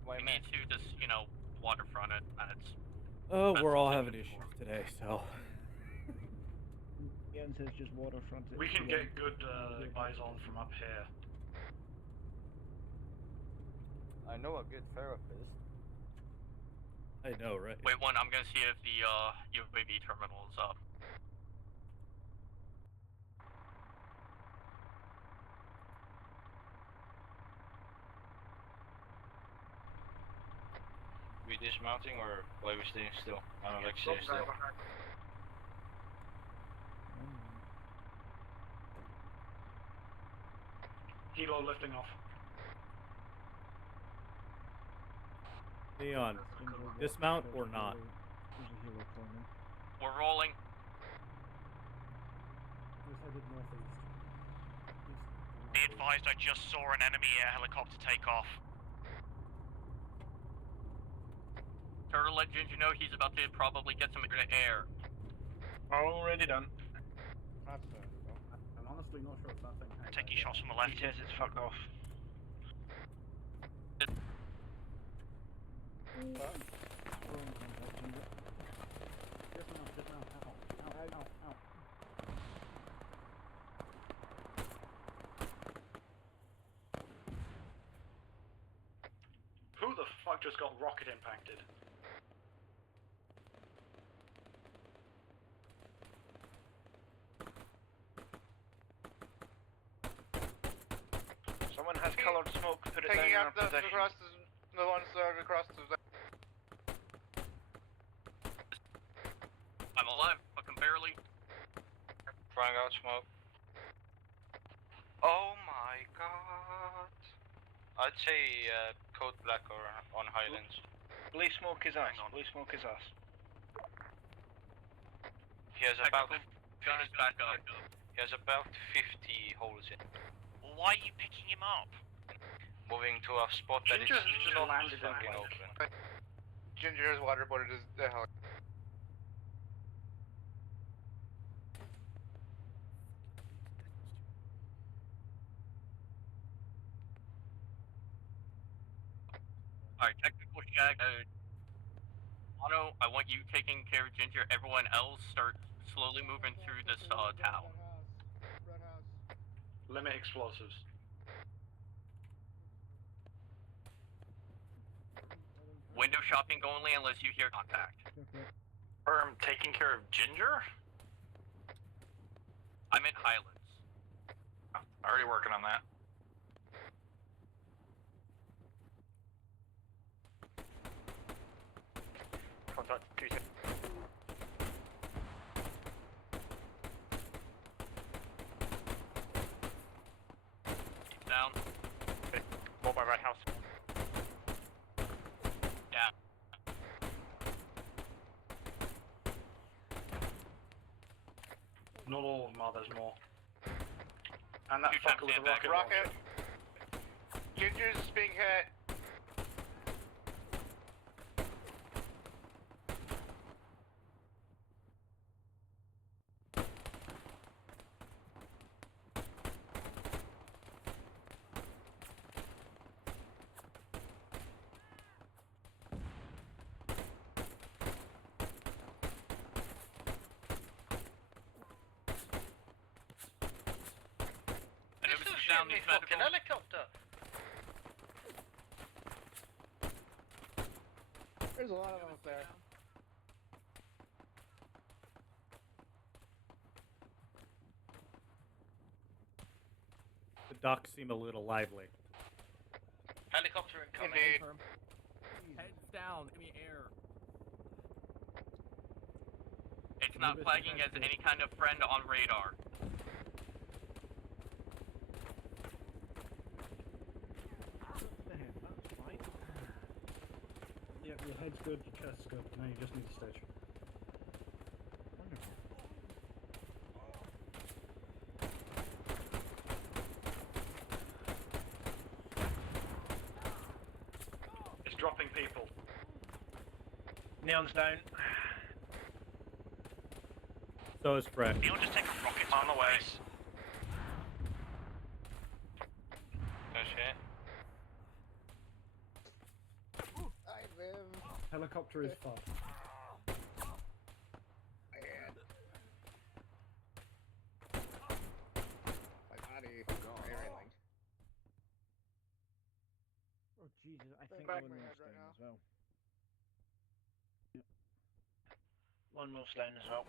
We need to just, waterfront it, and it's... Oh, that's we're all what having we're issues for. today, so. Ian says just waterfront it. We can Yeah. get good guys on from up here. I know a good therapist. I know, right? Wait, I'm gonna see if the UAV terminal is up. We dismounting or are we staying still? I don't like staying still. Helo lifting off. Leon, dismount or not? There's a hero coming. We're rolling. Just headed northeast. Be advised, I just saw an enemy air helicopter take off. Turtle, let Ginger know he's about to probably get some air. Already done. I'm honestly not sure if that thing hangs. Taking shots from the left. He says it's fuck off. Who the fuck just got rocket impacted? Someone has coloured smoke, put it down Taking in our out the position. across the ones that are across the. I'm alive, fucking barely. Throwing out smoke. Oh my god. I'd say code black or on Highlands. Blue smoke is us. Blue smoke is us. He has about Gun is back up. He has about 50 holes in. Why are you picking him up? Moving to a spot that is Ginger has just not landed in fucking like- open. Ginger is waterboarded as the hell. Alright, technical check. Mono, I want you taking care of Ginger. Everyone else start slowly moving through this town. Limit explosives. Window shopping only unless you hear contact. Taking care of Ginger? I'm in Highlands. Already working on that. Contact 2 He's down. More by right house. Yeah. Not all of them are, there's more. And that Two fucker times with the sandbag. rocket. Ginger's being hit. Anubis is down, needs medical. helicopter! There's a lot of them up there. The docks seem a little lively. Helicopter incoming. Indeed. Heads down, give me air. It's not flagging as any kind of friend on radar. That's fine. Yeah, your good. Now you just need a stitch. Wonderful. It's dropping people. Neon's down. So is Fred. Neon just take a rocket On the way. No shit. I live. Helicopter is fucked. My body. My railing. Oh Jesus, I think Back one my more head right down now. as well. One wolf's down as well.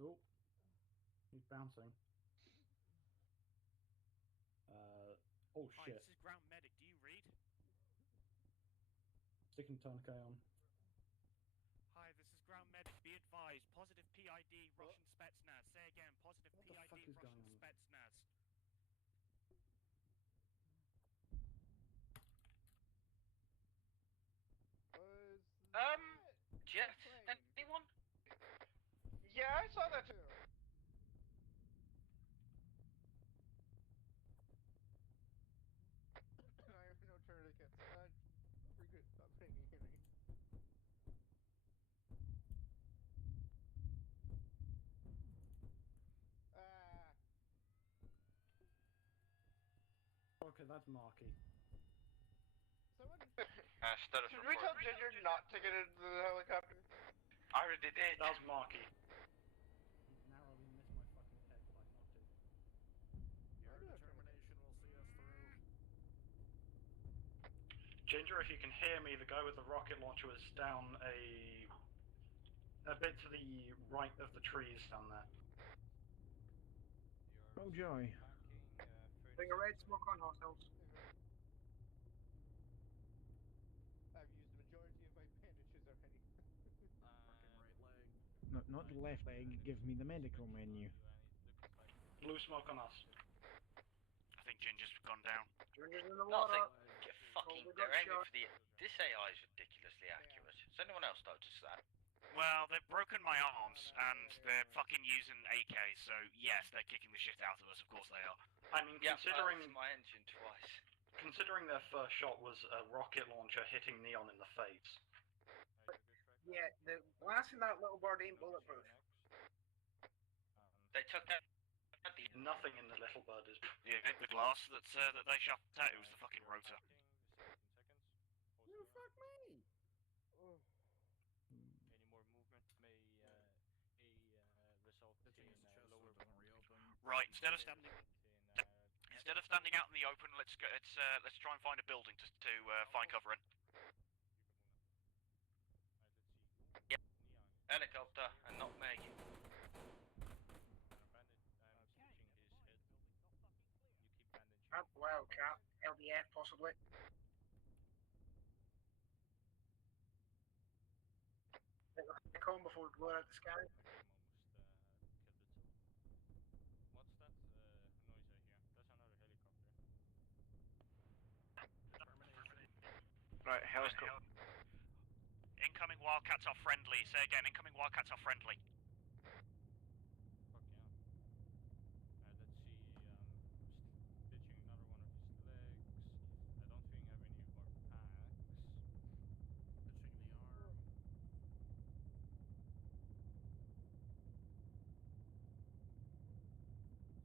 Oh, he's bouncing. Oh Hi, shit. this is ground medic. Do you read? Sticking tourniquet on. Hi, this is ground medic. Be advised. Positive PID Russian Spetsnaz. Say again. Positive What the fuck PID is going Russian on? Spetsnaz. Jet? Anyone? Yeah, I saw that too. I have no tourniquet. Forget, stop hanging in me. Ah. Okay, that's Marky. Someone. Status Should we tell Ginger not to get into the helicopter? I already did. That was Marky. He's narrowly missed my fucking head by not to. Your determination will see us through. Ginger, if you can hear me, the guy with the rocket launcher is down a bit to the right of the trees down there. Oh joy. Bring a red smoke on hostiles. I've used the majority of my bandages already. Fucking right leg. Not the left leg, give me the medical menu. Blue smoke on us. I think Ginger's gone down. Ginger's in the water. Get fucking. Hold it They're up, aiming shot. for the. This AI is ridiculously accurate. Has anyone else noticed that? Well, they've broken my arms, and they're fucking using AK, so yes, they're kicking the shit out of us, of course they are. I mean, Yeah, considering my engine twice. considering their first shot was a rocket launcher hitting Neon in the face. Yeah, the blasting that little bird ain't bulletproof. They took out Nothing in the little bird is. Yeah, the glass that they shot at, it was the fucking rotor. You fuck me. Any more movement may result Good thing in this chest lower doesn't reopen. Right, instead of standing out in the open, let's try and find a building to find cover in. Yep. Helicopter and not Meg. Wildcat, LDF possibly. They come before we blow out the sky. What's that noise I hear? That's another helicopter. Right, helicopter. Incoming Wildcats are friendly. Say again, incoming Wildcats are friendly. Fuck yeah. Let's see. Stitching another one of his legs. I don't think I have any more packs. Stitching the arm.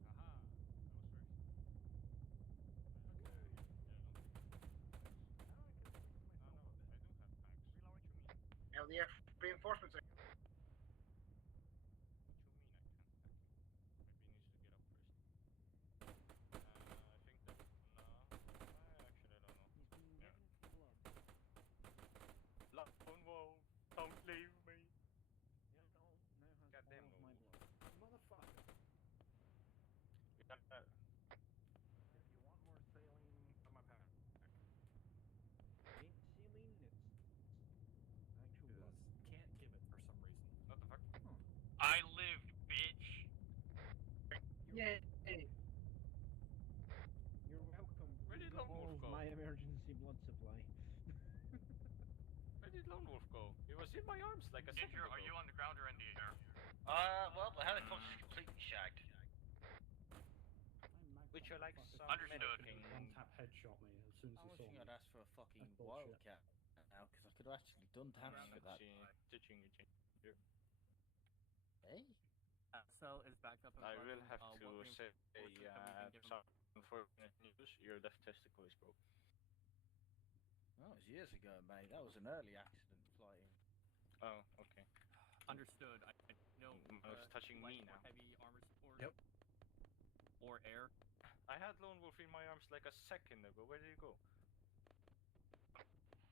Aha! That was very fun. Okay. Yeah, I don't think. No, no, I do have packs. What you mean? LDF reinforcements. What you mean I can't pack him? Maybe he needs to get up first. I think that no. Actually, I don't know. He's been given his blood. Lone wolf, don't leave me. Your dog now has Goddamn all of my wolf. blood. Motherfucker. We got that. high emergency blood supply. Where did Lone Wolf go? He was in my arms like a second Ginger, ago. are you on the ground or in the air? Well, the helicopter's completely shagged. Which I like some Understood. One tap headshot me as soon as I he was saw thinking me. I'd ask for a fucking That's bullshit. wildcat now, because I could have actually done damage with that. Teaching you, Ginger. Hey? Cell is backed up. And I will running. have What to say, reinforcements have we been given? some unfortunate news. Your left testicle is broke. That was years ago, mate. That was an early accident flying. Oh, okay. Understood. I know. It's touching me now. Heavy armor support. Yep. Or air. I had Lone Wolf in my arms like a second ago. Where did he go?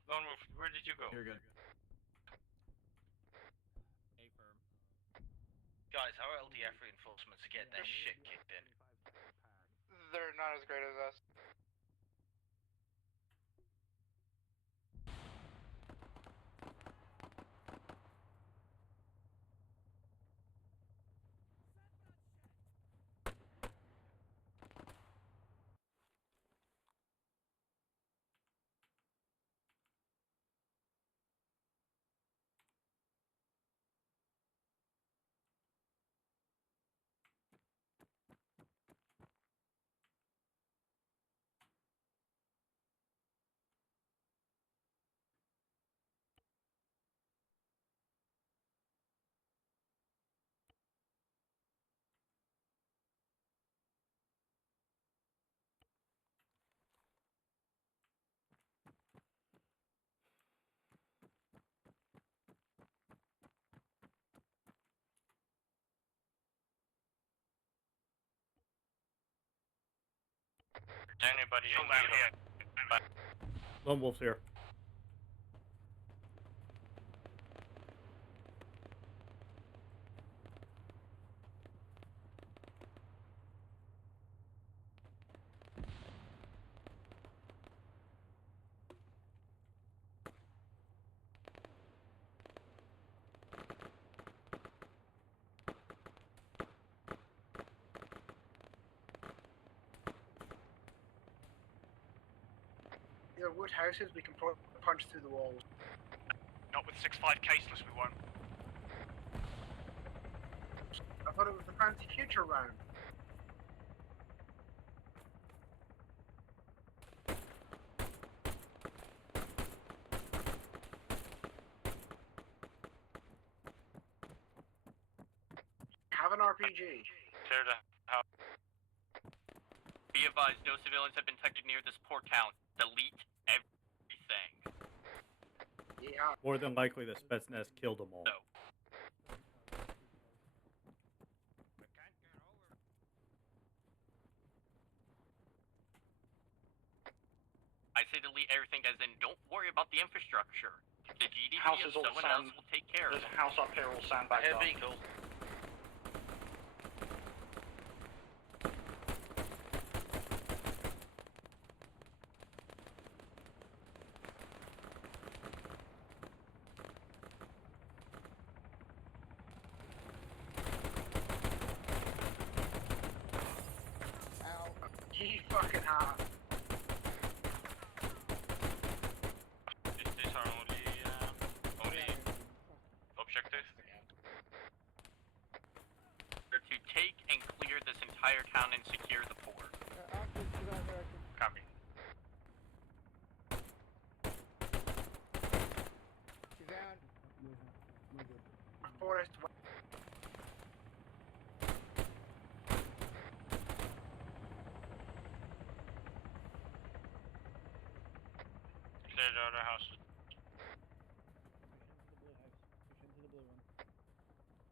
Lone Wolf, where did you go? You're good. A firm. Guys, how are LDF reinforcements to get their shit kicked in? They're not as great as us. Anybody in here? Lone Wolf's here. There are wood houses, we can punch through the walls. Not with 6.5 caseless, we won't. I thought it was the fancy future round. Have an RPG. Clear the house. Be advised, no civilians have been detected near this port town. Delete everything. Yeah. More than likely, the Spetsnaz killed them all. So. I say delete everything as in don't worry about the infrastructure. The GDP House of is all someone sand. else will take care of There's it. a house up here all sandbagged Air up. vehicle. Ow. Ye fucking hot. These are only objectives. To take and clear this entire town and secure the port. Copy. She's down. Forest. Clear the other houses.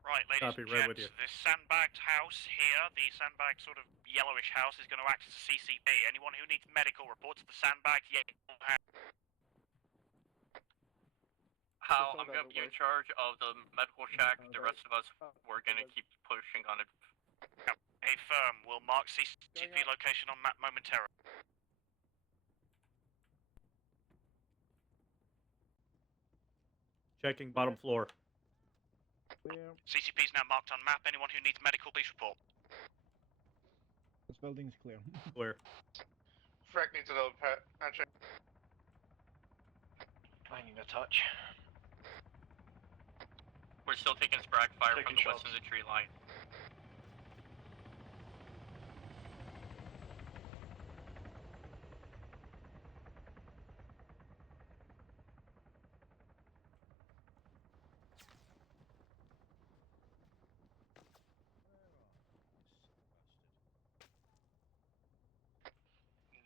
Right, ladies Copy, and right with gents, you. this sandbagged house here, the sandbagged sort of yellowish house, is going to act as a CCP. Anyone who needs medical, report to the sandbagged yellow house. Hal, I'm going to be in charge of the medical shack. The rest of us, we're going to keep pushing on it. Hey, firm, we'll mark CCP location on map momentarily. Checking bottom floor. CCP is now marked on map. Anyone who needs medical, please report. This building's clear. Clear. Frick. Truck needs a little patching. I need a touch. We're still taking sporadic fire from Taking the west shots. of the tree line.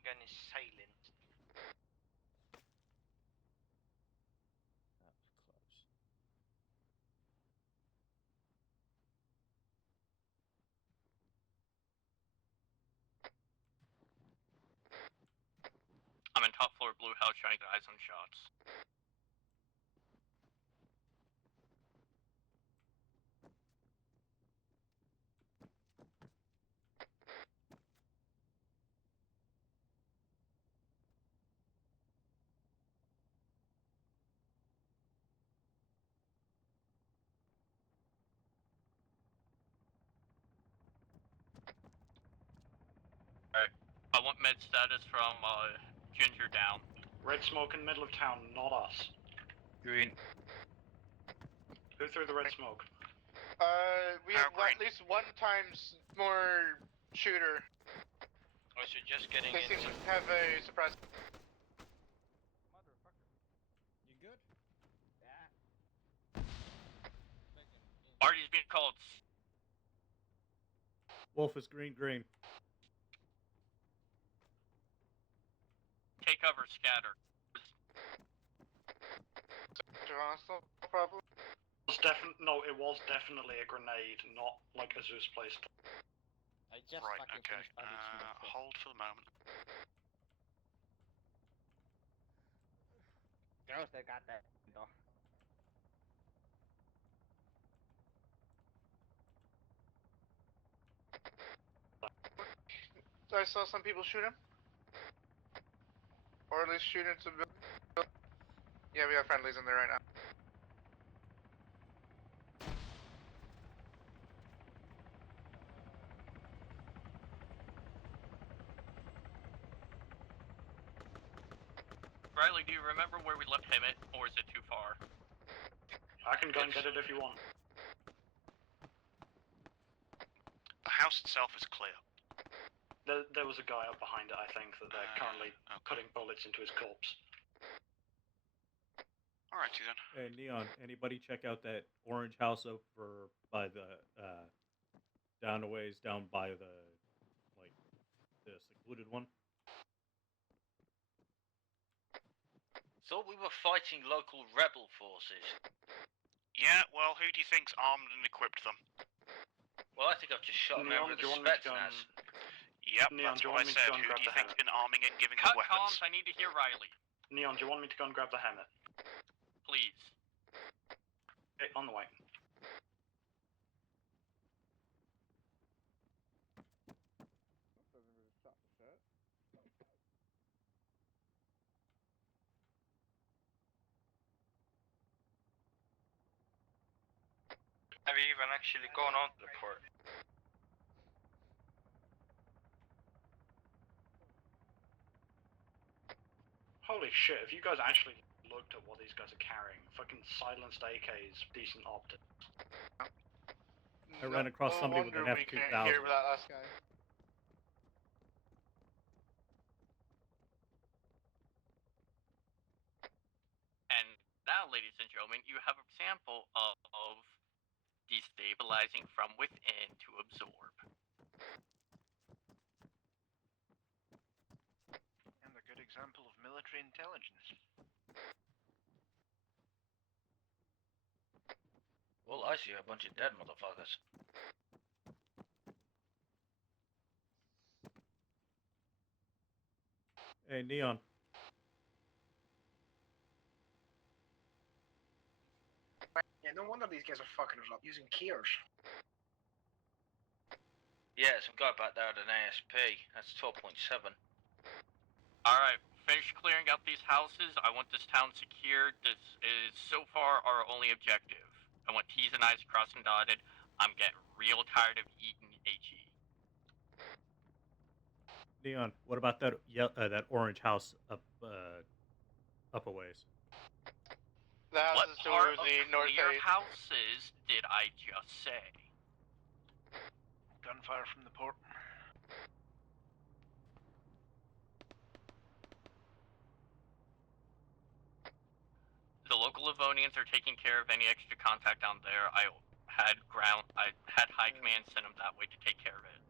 Gun is silent. That was close. I'm in top floor blue house trying to get eyes on shots. Alright. I want med status from Ginger down. Red smoke in the middle of town, not us. Green. Who threw the red smoke? We have at least one times more shooter. Oh, so just getting They seem to have a suppressor. You good? Artie's being called. Wolf is green, green. Take cover, scatter. Hostile, probably. No, it was definitely a grenade, not like a Zeus placed. I just Right, fucking okay. finished bandaging my foot. Hold for the moment. Close the goddamn door. I saw some people shoot him. Or at least shoot into building. Yeah, we have friendlies in there right now. Riley, do you remember where we left Hemet, or is it too far? I can go and get it if you want. The house itself is clear. There was a guy up behind it, I think, that they're currently putting bullets into his corpse. Alrighty then. Hey, Neon, anybody check out that orange house over by the, down a ways, down by the, like, the secluded one? Thought we were fighting local rebel forces. Yeah, well, who do you think's armed and equipped them? Well, I think I've just shot a Neon, member of do the you want me to go Spetsnaz. Yep, Neon, that's do you what I want me to said. go and Who grab do you the think's hammer? been arming and giving Cut them weapons? comms, I need to hear Riley. Neon, do you want me to go and grab the helmet? Please. Okay, on the way. Have you even actually gone on to the port? Holy shit, if you guys actually looked at what these guys are carrying, fucking silenced AKs, decent optics. I ran across somebody with an we couldn't F2000. hear that last guy. And now, ladies and gentlemen, you have a sample of destabilizing from within to absorb. And a good example of military intelligence. Well, I see a bunch of dead motherfuckers. Hey, Neon. Yeah, no wonder these guys are fucking us up using Kiers. Yeah, some guy back there at an ASP. That's 12.7. Alright, finish clearing out these houses. I want this town secured. This is so far our only objective. I want T's and I's crossed and dotted. I'm getting real tired of eating HE. Neon, what about that that orange house up a ways? The What houses part to of the north clear side. houses did I just say? Gunfire from the port. The local Livonians are taking care of any extra contact down there. I had high command send them that way to take care of it.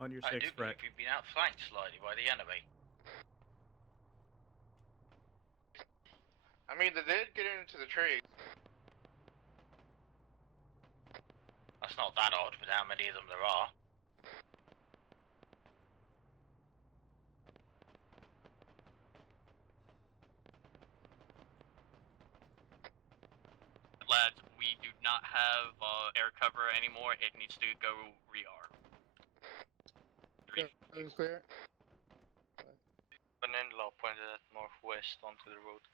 On your I do sixth threat. believe we've been outflanked slightly by the enemy. I mean, they did get into the tree. That's not that odd with how many of them there are. Lads, we do not have air cover anymore. It needs to go re-arm. Everything's clear. An in-law pointed at northwest onto the road.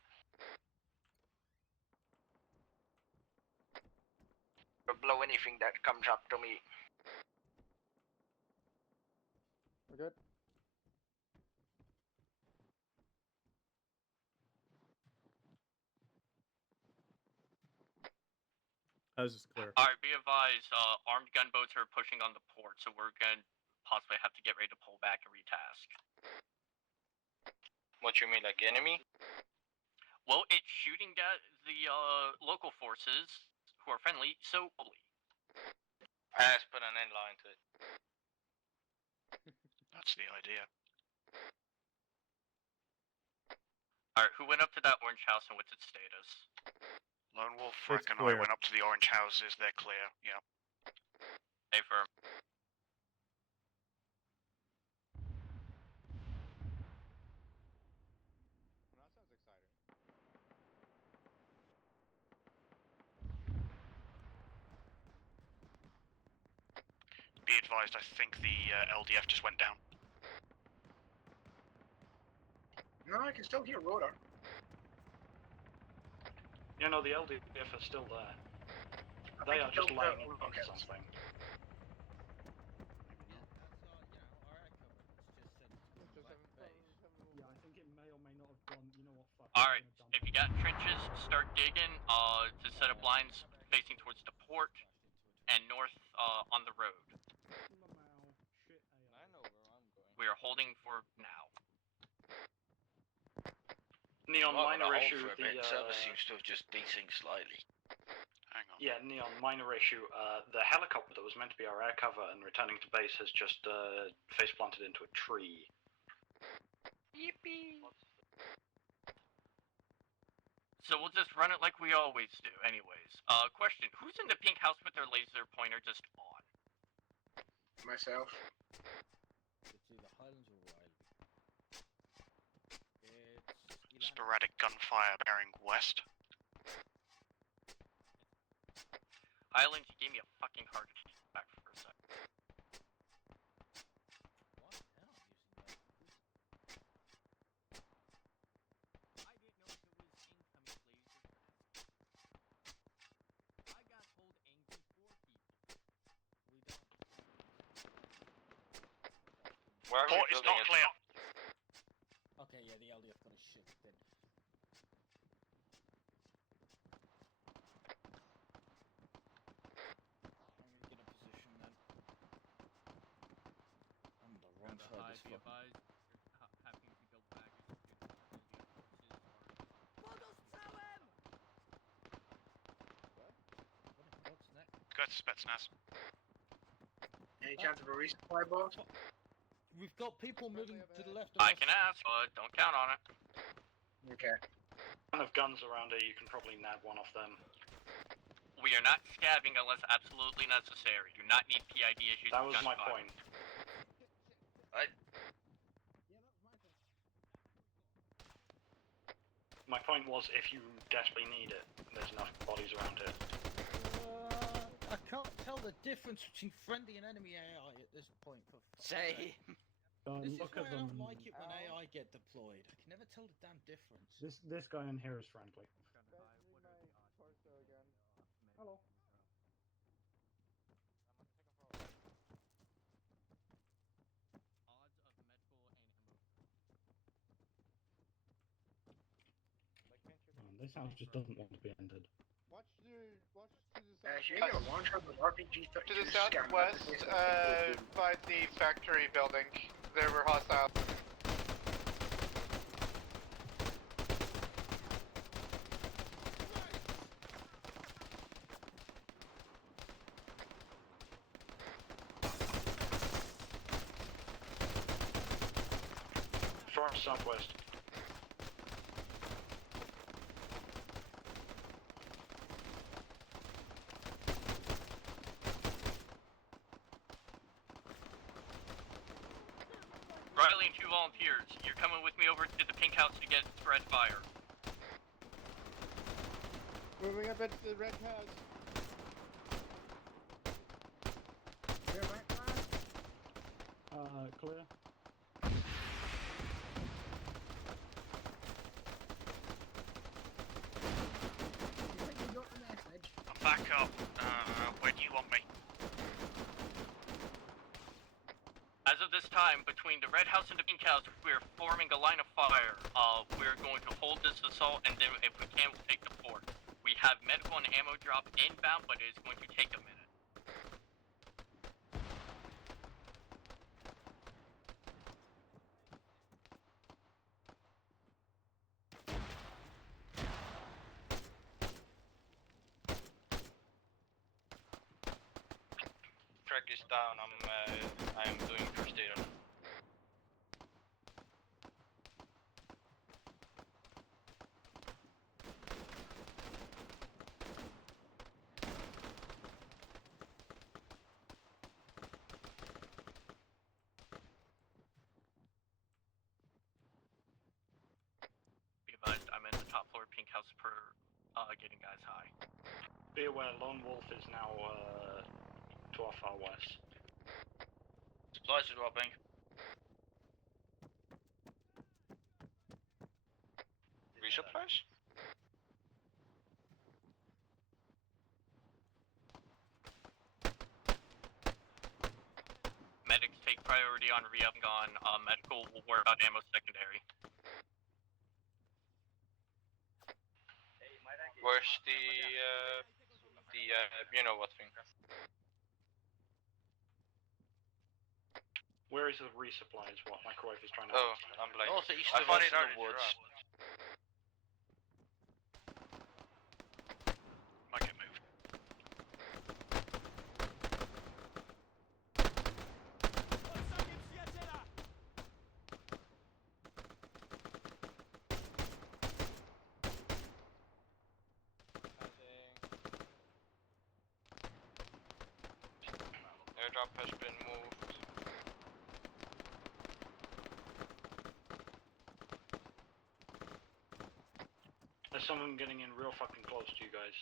Blow anything that comes up to me. We're good. How's this clear? Alright, be advised, armed gunboats are pushing on the port, so we're gonna possibly have to get ready to pull back and retask. What you mean, like enemy? Well, it's shooting at the local forces who are friendly, so Let's put an in-law into it. That's the idea. Alright, who went up to that orange house and what's its status? Lone Wolf, Frank, It's and I clear. went up to the orange houses. They're clear. Yeah. Hey, firm. Well, that sounds exciting. Be advised, I think the LDF just went down. No, I can still hear Rodar. You know, the LDF is still there. They are just laying into something. Yeah, I think it may or may not have gone. You know what? Fuck. Alright, if you got trenches, start digging to set up lines facing towards the port and north on the road. I know where I'm going. We are holding for now. Neon, Well, minor hold issue. for a bit. Service seems to have just desynced slightly. Hang on. Yeah, Neon, minor issue. The helicopter that was meant to be our air cover and returning to base has just face planted into a tree. Yippee! So we'll just run it like we always do, anyways. Question, who's in the pink house with their laser pointer just on? Myself. It's either Highlands or Riley. Sporadic gunfire bearing west. Highland, you gave me a fucking heart attack for a sec. Wherever Port you're is not building clear. Okay, yeah, the LDF got a shit then. I'm gonna get a position then. I'm on the wrong Be side of this fucking... advised, you're having to build baggage due to the LDF forces are... What's next? Go to Spetsnaz. Any chance of a resupply, boss? We've got people moving to the left. I can ask, but don't count on it. Okay. Of guns around here, you can probably nab one off them. We are not scabbing unless absolutely necessary. Do not need PID issues. That with was my gunfire. point. My point was, if you desperately need it, there's enough bodies around here. I can't tell the difference between friendly and enemy AI at this point. For Say. This is Look why at I don't them. like it when AI get deployed. I can never tell the damn difference. This guy in here is friendly. Torso again. Hello. This house just doesn't want to be entered. Watch to the Should you get a launcher with RPG To the southwest, by the factory building. There were hostile. Far southwest. Riley and 2 volunteers, you're coming with me over to the pink house to get spread fire. Moving up into the red house. Clear back, class? Clear. I think you got the message. I'm back up. Where do you want me? As of this time, between the red house and the pink house, we're forming a line of fire. We're going to hold this assault, and then if we can, we'll take the fort. We have medical and ammo drop inbound, but it is going to take a minute. Track is down. I'm doing first aid on it. Be advised, I'm in the top floor pink house per getting guys high. Be aware, Lone Wolf is now to our far west. Supplies are dropping. Resupplies? Medics take priority on re-up on medical. We'll worry about ammo secondary. Where's the you know what thing? Where is the resupply is what Microwave is trying to Oh, understand. I'm blind. Northeast I of found us it in in the the woods. Might get moved. Airdrop has been moved. There's someone getting in real fucking close to you guys.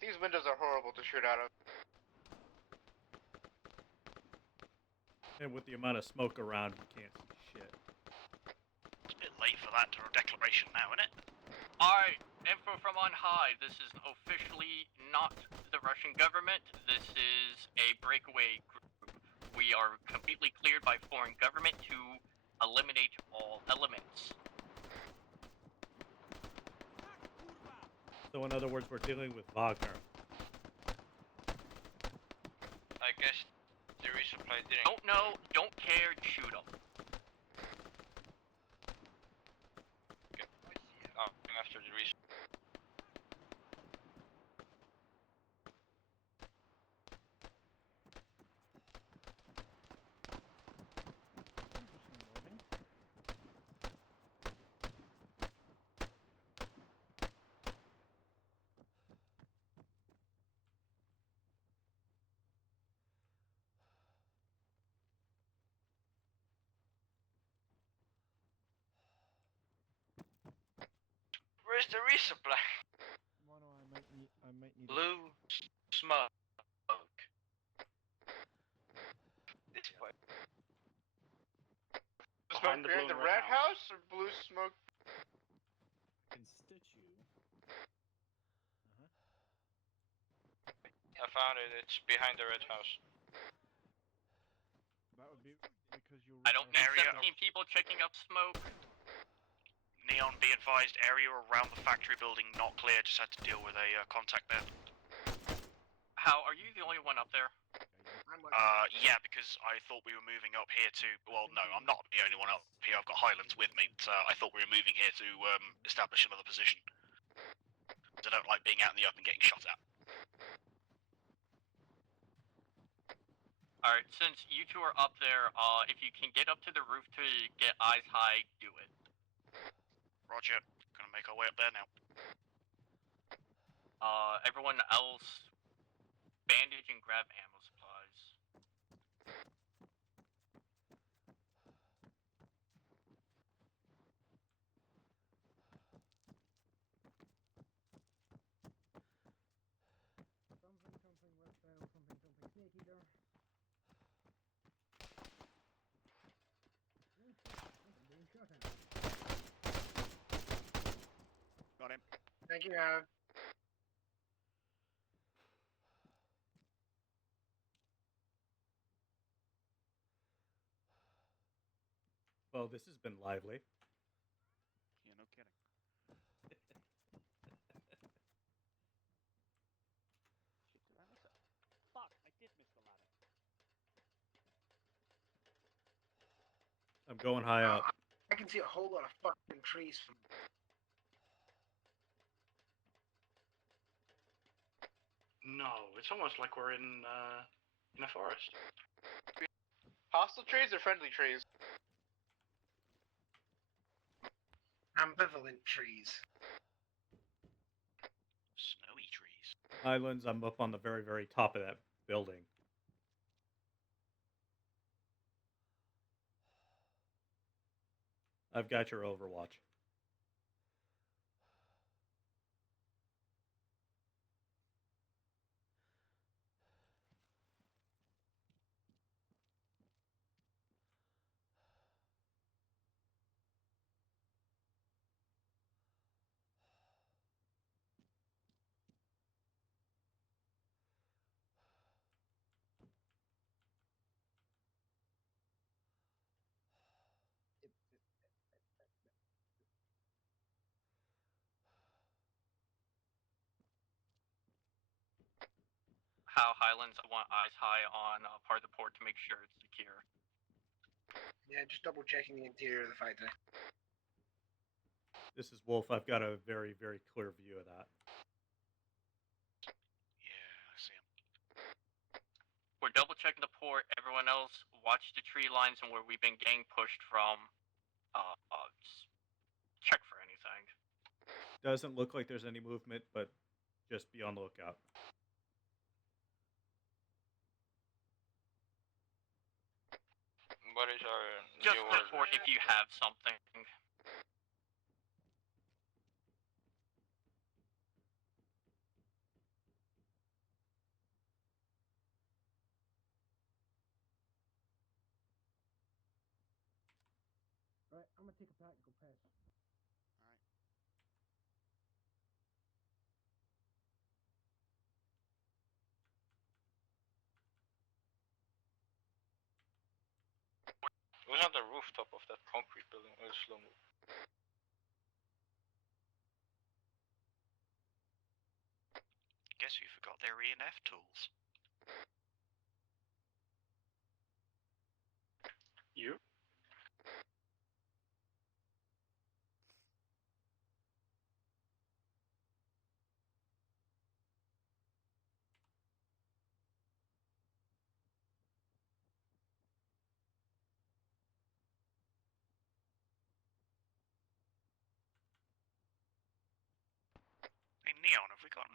These windows are horrible to shoot out of. And with the amount of smoke around, you can't see shit. It's a bit late for that declaration now, isn't it? Alright, info from on high. This is officially not the Russian government. This is a breakaway group. We are completely cleared by foreign government to eliminate all elements. So in other words, we're dealing with Wagner. I guess the resupply didn't. Don't know, don't care, shoot them. Okay. Oh, after the resupply. Where's the resupply? Mono, I might need Blue smoke. This way. Smoke behind the red house or blue smoke? Can stitch you. I found it. It's behind the red house. That would be because you're I don't need Area- 17 people checking up smoke. Neon, be advised, area around the factory building not clear, just had to deal with a contact there. How, are you the only one up there? Yeah, because I thought we were moving up here to, well, no, I'm not the only one up here, I've got Highlands with me, so I thought we were moving here to establish another position. I don't like being out in the open getting shot at. Alright, since you two are up there, if you can get up to the roof to get eyes high, do it. Roger, gonna make our way up there now. Everyone else, bandage and grab ammo supplies. Something westbound, something snake eater. Something being shot at. Got him. Thank you, Howard. Well, this has been lively. Yeah, no kidding. Shit, did I miss it? Fuck, I did miss the ladder. I'm going high up. I can see a whole lot of fucking trees from. No, it's almost like we're in a forest. Hostile trees or friendly trees? Ambivalent trees. Snowy trees. Highlands, I'm up on the very, very top of that building. I've got your overwatch. How Highlands, I want eyes high on part of the port to make sure it's secure. Yeah, just double checking the interior of the factory. This is Wolf. I've got a very, very clear view of that. Yeah, I see him. We're double checking the port. Everyone else, watch the tree lines and where we've been getting pushed from. Just check for anything. Doesn't look like there's any movement, but just be on the lookout. What is our Just new report if you have something. Alright, I'm gonna take a tactical pass. Who's on the rooftop of that concrete building? Oh, slow move. Guess who forgot their E&F tools? You? Hey, Neon, have we got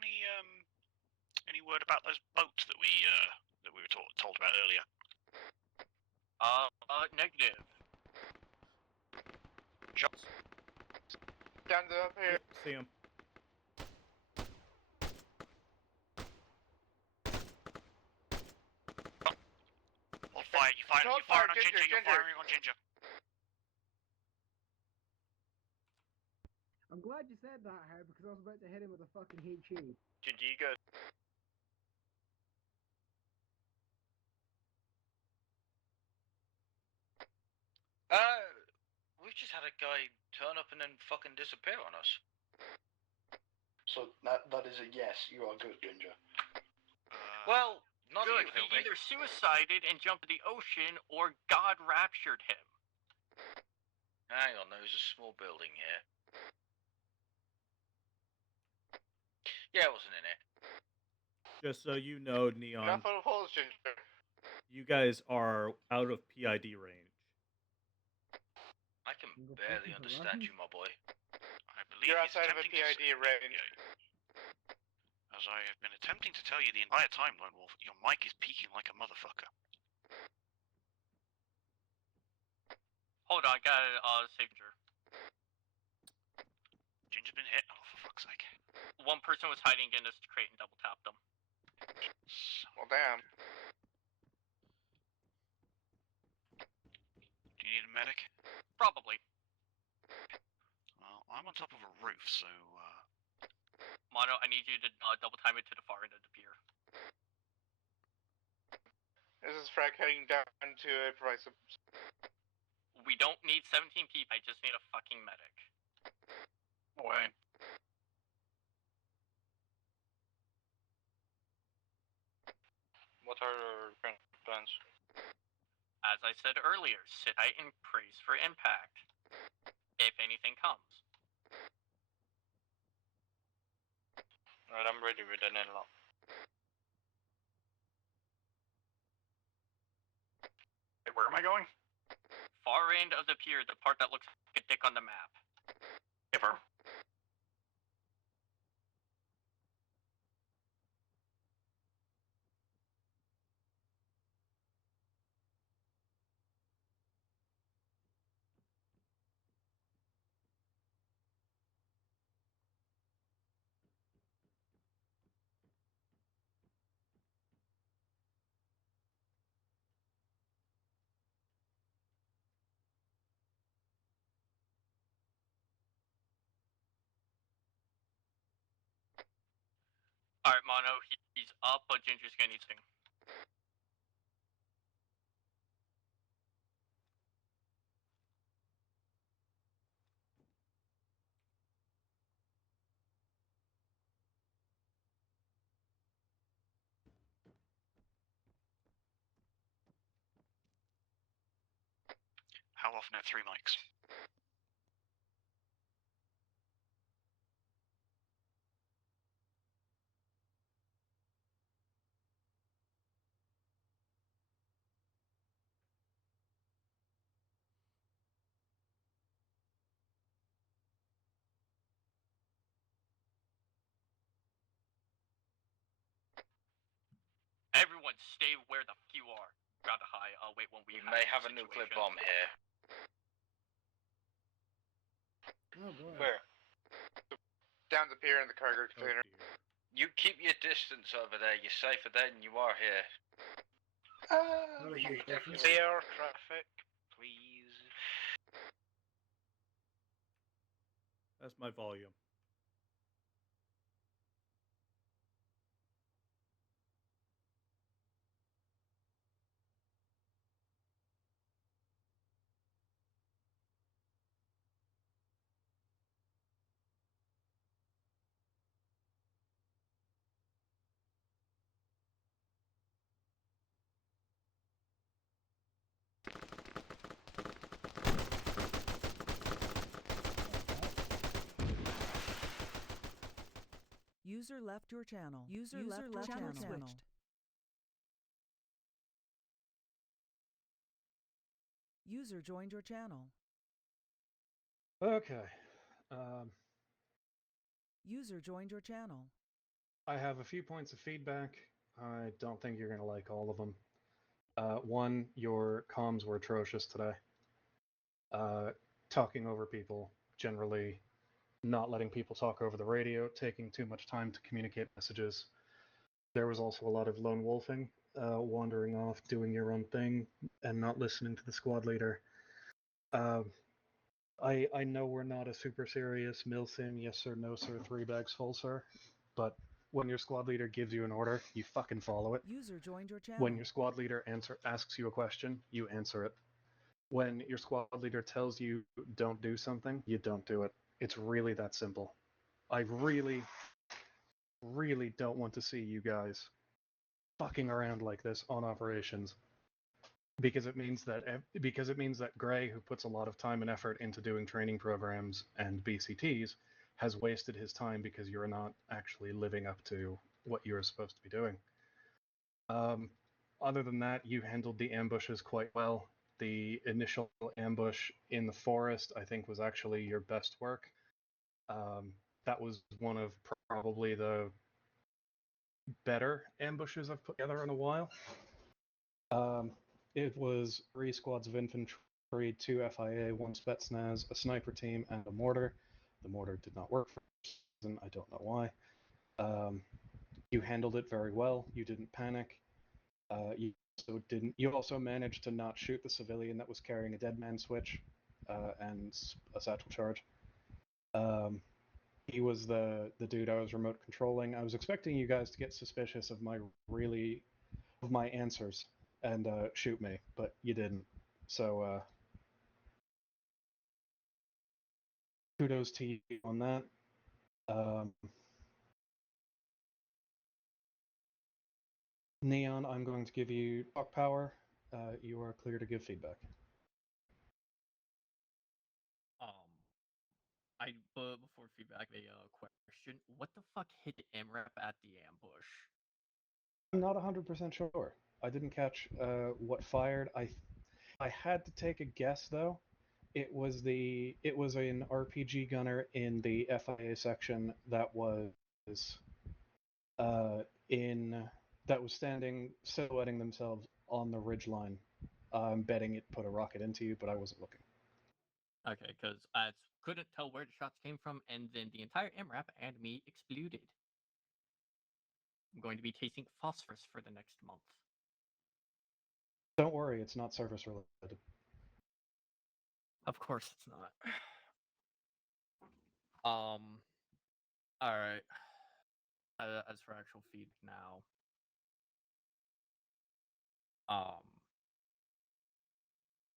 any word about those boats that we were told about earlier? Negative. Shots. Guns up here. Yep, see him. Hold fire, you're firing on Ginger, you're firing on Ginger. I'm glad you said that, Harry, because I was about to hit him with a fucking HE. Ginger, you go. We've just had a guy turn up and then fucking disappear on us. So that is a yes. You are good, Ginger. Well, not Good. even. He either suicided and jumped in the ocean, or God raptured him. Hang on, there's a small building here. Yeah, I wasn't in it. Just so you know, Neon, Enough of holes, Ginger. you guys are out of PID range. I can barely understand you, my boy. I believe You're he's outside of a attempting to PID range. As I have been attempting to tell you the entire time, Lone Wolf, your mic is peaking like a motherfucker. Hold on, gotta save Ginger. Ginger's been hit. Oh, for fuck's sake. One person was hiding in this crate and double tapped them. Well, damn. Do you need a medic? Probably. Well, I'm on top of a roof, so Mono, I need you to double time it to the far end of the pier. This is Frank heading down to provide some. We don't need 17 people, I just need a fucking medic. Wait. What are your current plans? As I said earlier, sit tight and brace for impact. If anything comes. Alright, I'm ready with an inlock. Hey, where am I going? Far end of the pier, the part that looks like a dick on the map. Skipper. Alright, Mono, he's up, but Ginger's gonna need sting. how often at 3 mics? Everyone, stay where the f you are. Grab the high, I'll wait when we may have a nuclear bomb here. Oh boy. Where? Down the pier in the cargo container. You keep your distance over there. You're safer there than you are here. Clear traffic, please. That's my volume. User left your channel. User left your channel. Switched. User joined your channel. Okay. User joined your channel. I have a few points of feedback. I don't think you're going to like all of them. One, your comms were atrocious today. Talking over people, generally not letting people talk over the radio, taking too much time to communicate messages. There was also a lot of lone wolfing, wandering off, doing your own thing, and not listening to the squad leader. I know we're not a super serious milsim, yes sir, no sir, 3 bags full sir, but when your squad leader gives you an order, you fucking follow it. User joined your channel. When your squad leader asks you a question, you answer it. When your squad leader tells you don't do something, you don't do it. It's really that simple. I really, really don't want to see you guys fucking around like this on operations. Because it means that Gray, who puts a lot of time and effort into doing training programs and BCTs, has wasted his time because you're not actually living up to what you're supposed to be doing. Other than that, you handled the ambushes quite well. The initial ambush in the forest, I think, was actually your best work. That was one of probably the better ambushes I've put together in a while. It was 3 squads of infantry, 2 FIA, 1 Spetsnaz, a sniper team, and a mortar. The mortar did not work for some reason, I don't know why. You handled it very well. You didn't panic. You also managed to not shoot the civilian that was carrying a dead man switch and a satchel charge. He was the dude I was remote controlling. I was expecting you guys to get suspicious of my answers and shoot me, but you didn't. So kudos to you on that. Neon, I'm going to give you talk power. You are clear to give feedback. But before feedback, a question: what the fuck hit MRAP at the ambush? I'm not 100% sure. I didn't catch what fired. I had to take a guess though. It was an RPG gunner in the FIA section that was standing silhouetting themselves on the ridgeline. I'm betting it put a rocket into you, but I wasn't looking. Okay, because I couldn't tell where the shots came from, and then the entire MRAP and me exploded. I'm going to be tasting phosphorus for the next month. Don't worry, it's not service related. Of course it's not. Alright. As for actual feedback now.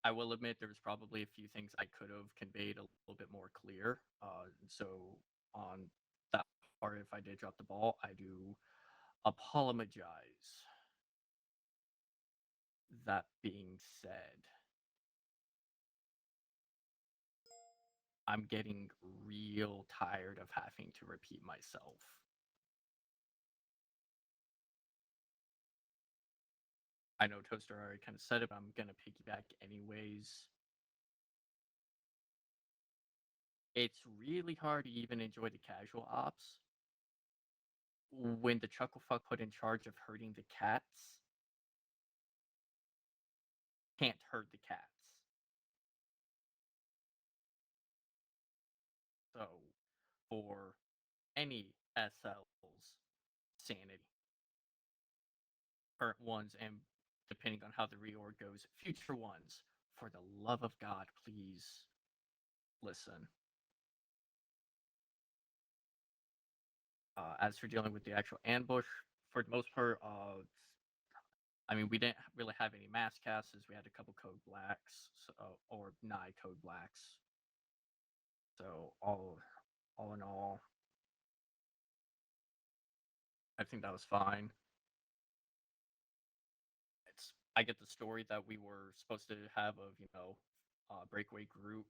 I will admit there was probably a few things I could have conveyed a little bit more clear. So on that part, if I did drop the ball, I do apologize. That being said, I'm getting real tired of having to repeat myself. I know Toaster already kind of said it, but I'm gonna piggyback anyways. It's really hard to even enjoy the casual ops when the chucklefuck put in charge of herding the cats can't herd the cats. So, for any SL's sanity, current ones, and depending on how the reorg goes, future ones, for the love of God, please listen. As for dealing with the actual ambush, for the most part, I mean, we didn't really have any mass casters. We had a couple code blacks, or nigh code blacks. So all in all, I think that was fine. I get the story that we were supposed to have of breakaway group.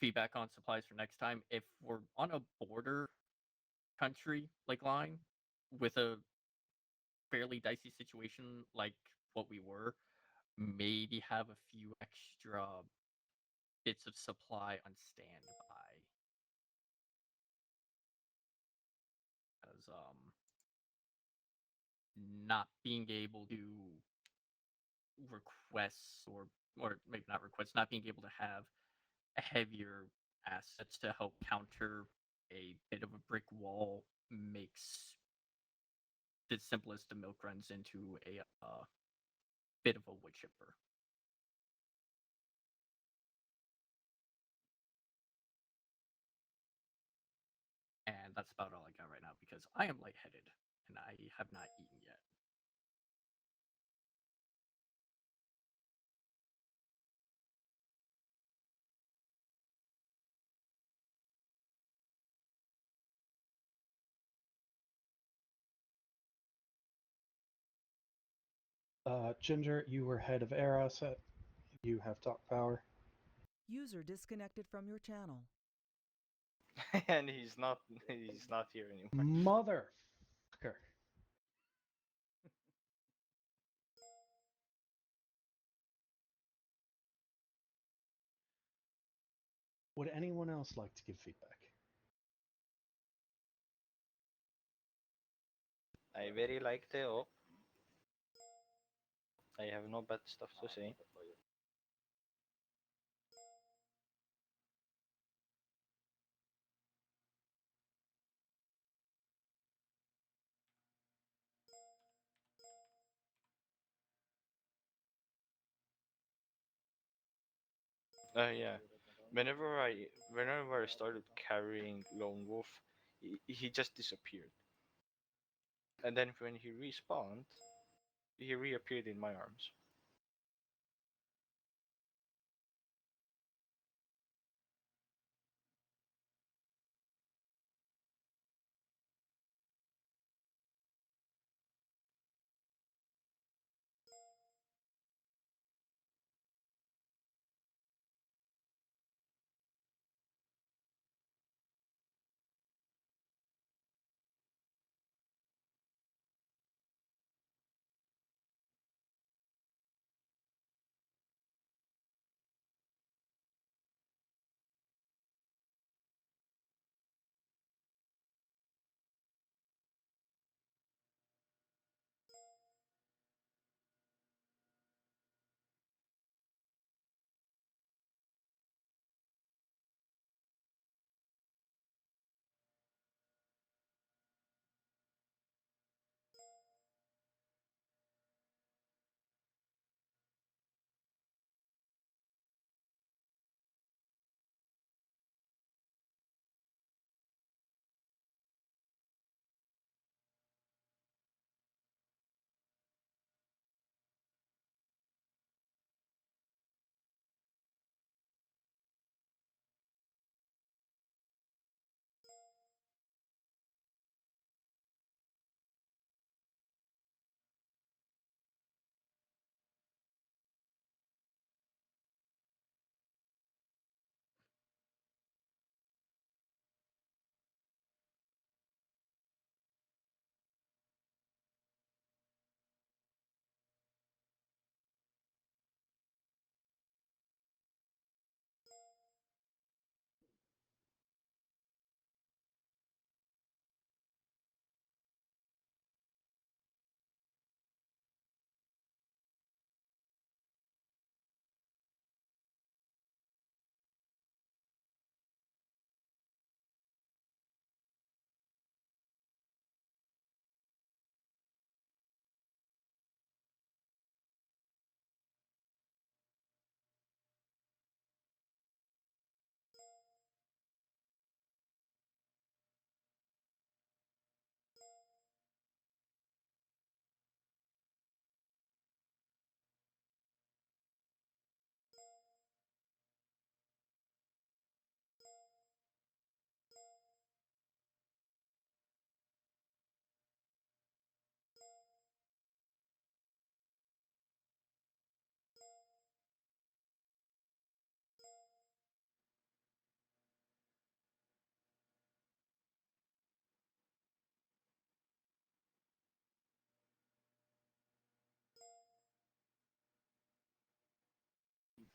Feedback on supplies for next time. If we're on a border country like line with a fairly dicey situation like what we were, maybe have a few extra bits of supply on standby. Because not being able to request or maybe not request, not being able to have heavier assets to help counter a bit of a brick wall makes the simplest of milk runs into a bit of a wood chipper. And that's about all I got right now because I am lightheaded and I have not eaten yet. Ginger, you were head of air asset. You have talk power. User disconnected from your channel. And he's not here anymore. Motherfucker. Would anyone else like to give feedback? I very like the op. I have no bad stuff to say. Yeah. Whenever I started carrying Lone Wolf, he just disappeared. And then when he respawned, he reappeared in my arms.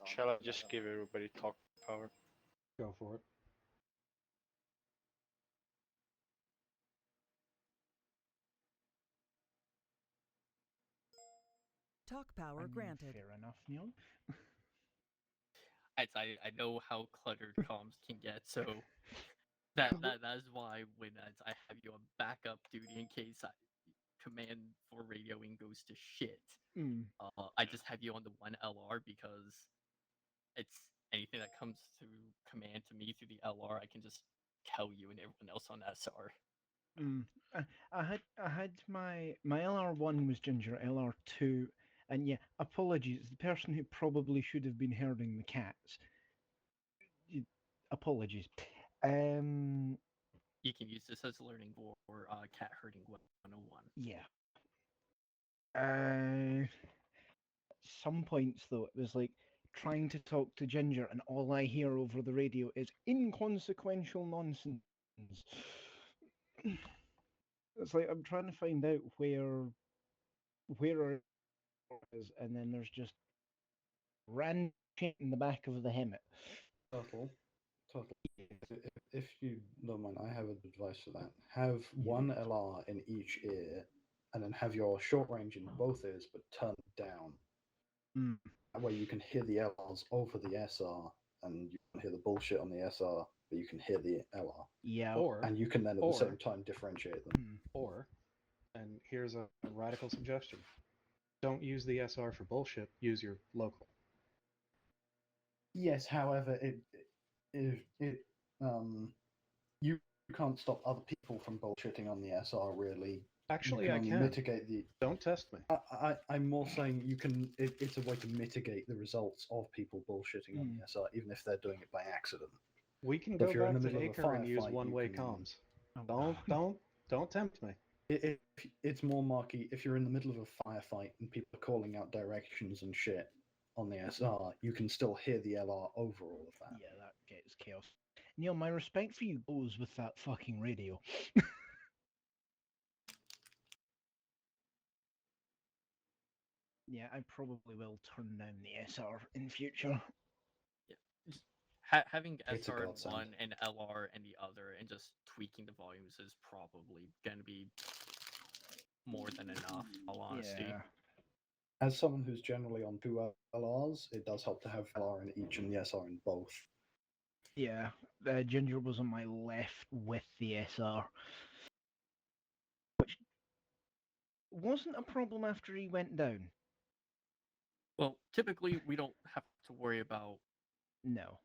Shall I just give everybody talk power? Go for it. Talk power granted. Fair enough, Neil. I know how cluttered comms can get, so that is why when I have you on backup duty in case command for radioing goes to shit. I just have you on the one LR because it's anything that comes to command to me through the LR, I can just tell you and everyone else on SR. I had my LR1 was Ginger, LR2, and yeah, apologies. The person who probably should have been herding the cats. Apologies. You can use this as learning for cat herding 101. Yeah. some points though, it was like trying to talk to Ginger, and all I hear over the radio is inconsequential nonsense. It's like I'm trying to find out where our is, and then there's just random shit in the back of the helmet. Total. If you don't mind, I have advice for that. Have one LR in each ear, and then have your short range in both ears, but turn it down. Mm. That way you can hear the LRs over the SR, and you can hear the bullshit on the SR, but you can hear the LR. Yeah. And you can then at the same time differentiate them. Or, and here's a radical suggestion: don't use the SR for bullshit. Use your local. Yes, however, you can't stop other people from bullshitting on the SR. Really, Actually, you I only can. mitigate the. Don't test me. I'm more saying you can. It's a way to mitigate the results of people bullshitting on the SR, even if they're doing it by accident. We can But go if you're in back the to middle of a Acre and use firefight, one-way you can- comms. Don't tempt me. It's more marky if you're in the middle of a firefight and people are calling out directions and shit on the SR. You can still hear the LR over all of that. Yeah, that gets chaos. Neil, my respect for you goes with that fucking radio. Yeah, I probably will turn down the SR in future. Having It's a SR in godsend. one and LR in the other, and just tweaking the volumes is probably going to be more than enough. In all honesty. Yeah. As someone who's generally on two LRs, it does help to have LR in each and the SR in both. Yeah, Ginger was on my left with the SR, which wasn't a problem after he went down. Well, typically we don't have to worry about No.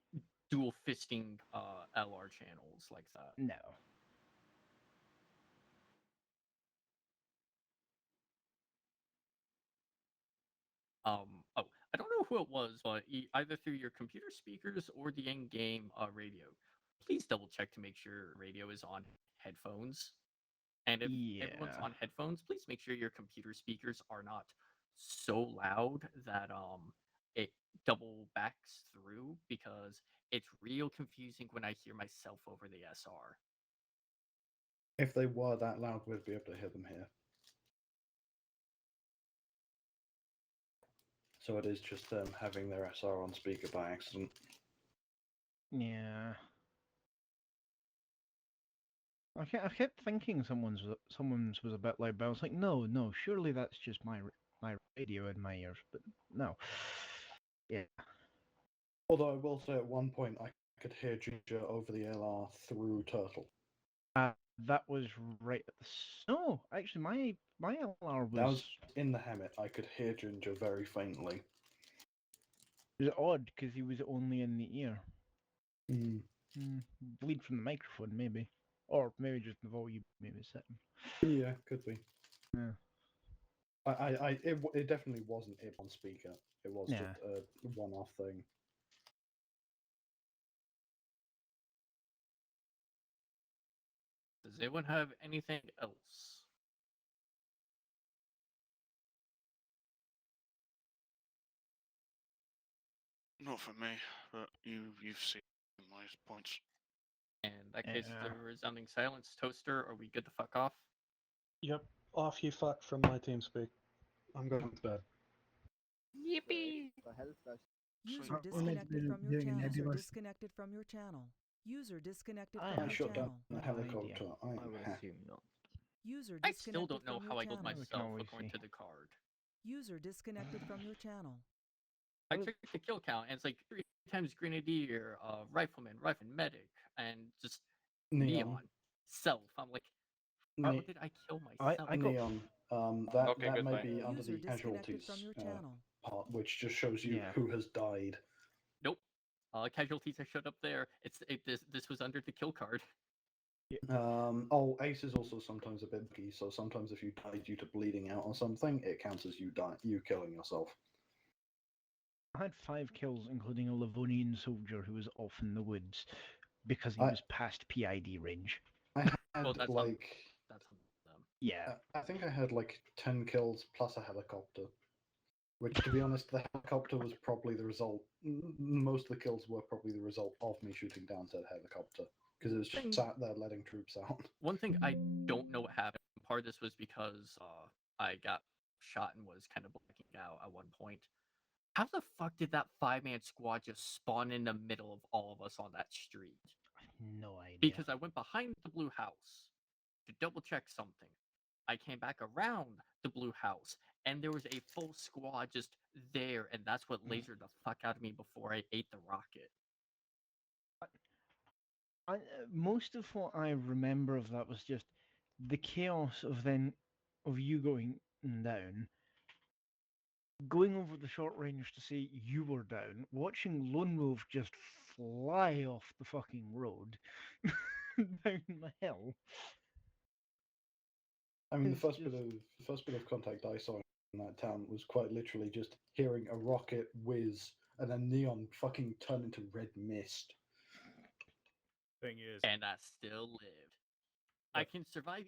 dual fisting LR channels like that. No. Oh, I don't know who it was, but either through your computer speakers or the in-game radio, please double check to make sure radio is on headphones. And if everyone's on headphones, please make sure your computer speakers are not so loud that it double backs through, because it's real confusing when I hear myself over the SR. If they were that loud, we'd be able to hear them here. So it is just them having their SR on speaker by accident. Yeah. I kept thinking someone's was a bit loud, but I was like, no, surely that's just my radio in my ears. But no. Yeah. Although I will say at one point I could hear Ginger over the LR through Turtle. That was right at the... No, actually, my LR was... That was in the helmet. I could hear Ginger very faintly. It was odd, because he was only in the ear. Mm. Bleed from the microphone, maybe. Or maybe just the volume, maybe setting. Yeah, could be. Yeah. It definitely wasn't Ebon speaker. It was just a one-off thing. Does anyone have anything else? Not for me, but you've seen my points. In that case, the resounding silence. Toaster, are we good to fuck off? Yep. Off you fuck from my team speak. I'm going to bed. Yippee! User disconnected from your channel. User disconnected from your channel. User disconnected from I your shut down channel. the helicopter. I am happy. User I still disconnected don't know from how your I killed channel. myself according to the card. User disconnected from your channel. I checked the kill count, and it's like 3 times Grenadier, Rifleman, Medic, and just Neon. Self. I'm like, how did I kill myself? Neon. That good may night. be under User the disconnected casualties from your channel. part, which just shows you who has died. Nope. Casualties that showed up there. This was under the kill card. Ace is also sometimes a bit buggy, so sometimes if you die due to bleeding out or something, it counts as you killing yourself. I had 5 kills, including a Livonian soldier who was off in the woods because he was past PID range. I had Well, that's like that's on them. Yeah. I think I had like 10 kills plus a helicopter. Which, to be honest, the helicopter was probably the result. Most of the kills were probably the result of me shooting down said helicopter, because it was just sat there letting troops out. One thing I don't know what happened. Part of this was because I got shot and was kind of blacking out at one point. How the fuck did that 5-man squad just spawn in the middle of all of us on that street? No idea. Because I went behind the blue house to double check something. I came back around the blue house, and there was a full squad just there, and that's what lasered the fuck out of me before I ate the rocket. Most of what I remember of that was just the chaos of you going down, going over the short range to see you were down, watching Lone Wolf just fly off the fucking road down the hill. I mean, the It's first just- bit of contact I saw in that town was quite literally just hearing a rocket whiz and then neon fucking turn into red mist. Thing is, And I still lived. I can survive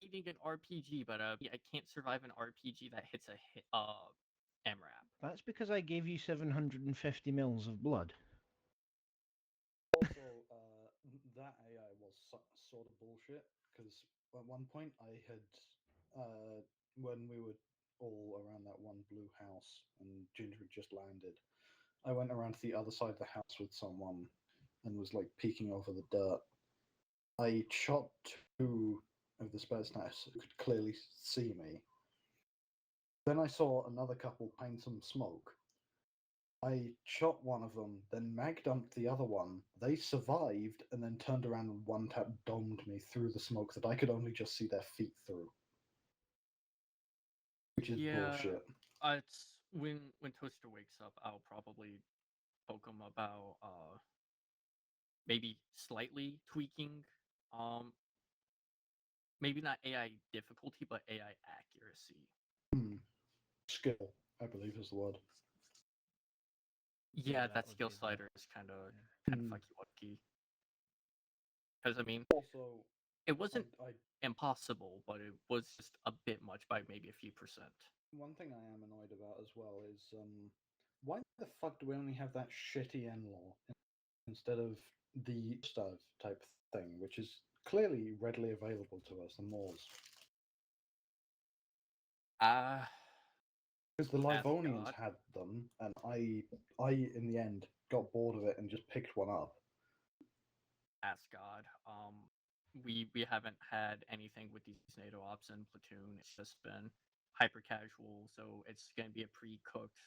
eating an RPG, but I can't survive an RPG that hits a MRAP. That's because I gave you 750 mils of blood. Also, that AI was sort of bullshit, because at one point I had, when we were all around that one blue house and Ginger had just landed, I went around to the other side of the house with someone and was like peeking over the dirt. I shot two of the space knights who could clearly see me. Then I saw another couple paint some smoke. I shot one of them, then mag dumped the other one. They survived and then turned around and one tap domed me through the smoke that I could only just see their feet through. Which is bullshit. It's when Toaster wakes up, I'll probably poke him about maybe slightly tweaking maybe not AI difficulty, but AI accuracy. Skill, I believe, is the word. Yeah, that that would skill be the- slider is kind of fucky wucky. Because I mean, Also, it wasn't impossible, but it was just a bit much by maybe a few percent. One thing I am annoyed about as well is why the fuck do we only have that shitty N-law instead of the stuff type thing, which is clearly readily available to us, the Moors? Because the Livonians had them, and I in the end got bored of it and just picked one up. Ask God. We haven't had anything with these NATO ops and platoon. It's just been hyper casual, so it's gonna be a pre-cooked,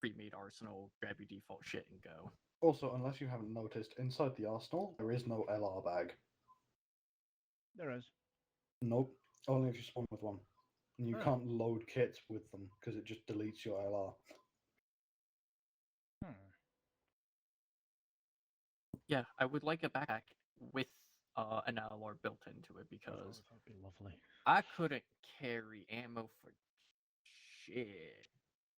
pre-made arsenal. Grab your default shit and go. Also, unless you haven't noticed, inside the arsenal there is no LR bag. There is. Nope, only if you spawn with one. And you can't load kits with them because it just deletes your LR. Yeah, I would like a backpack with an LR built into it because that'd be lovely. I couldn't carry ammo for shit.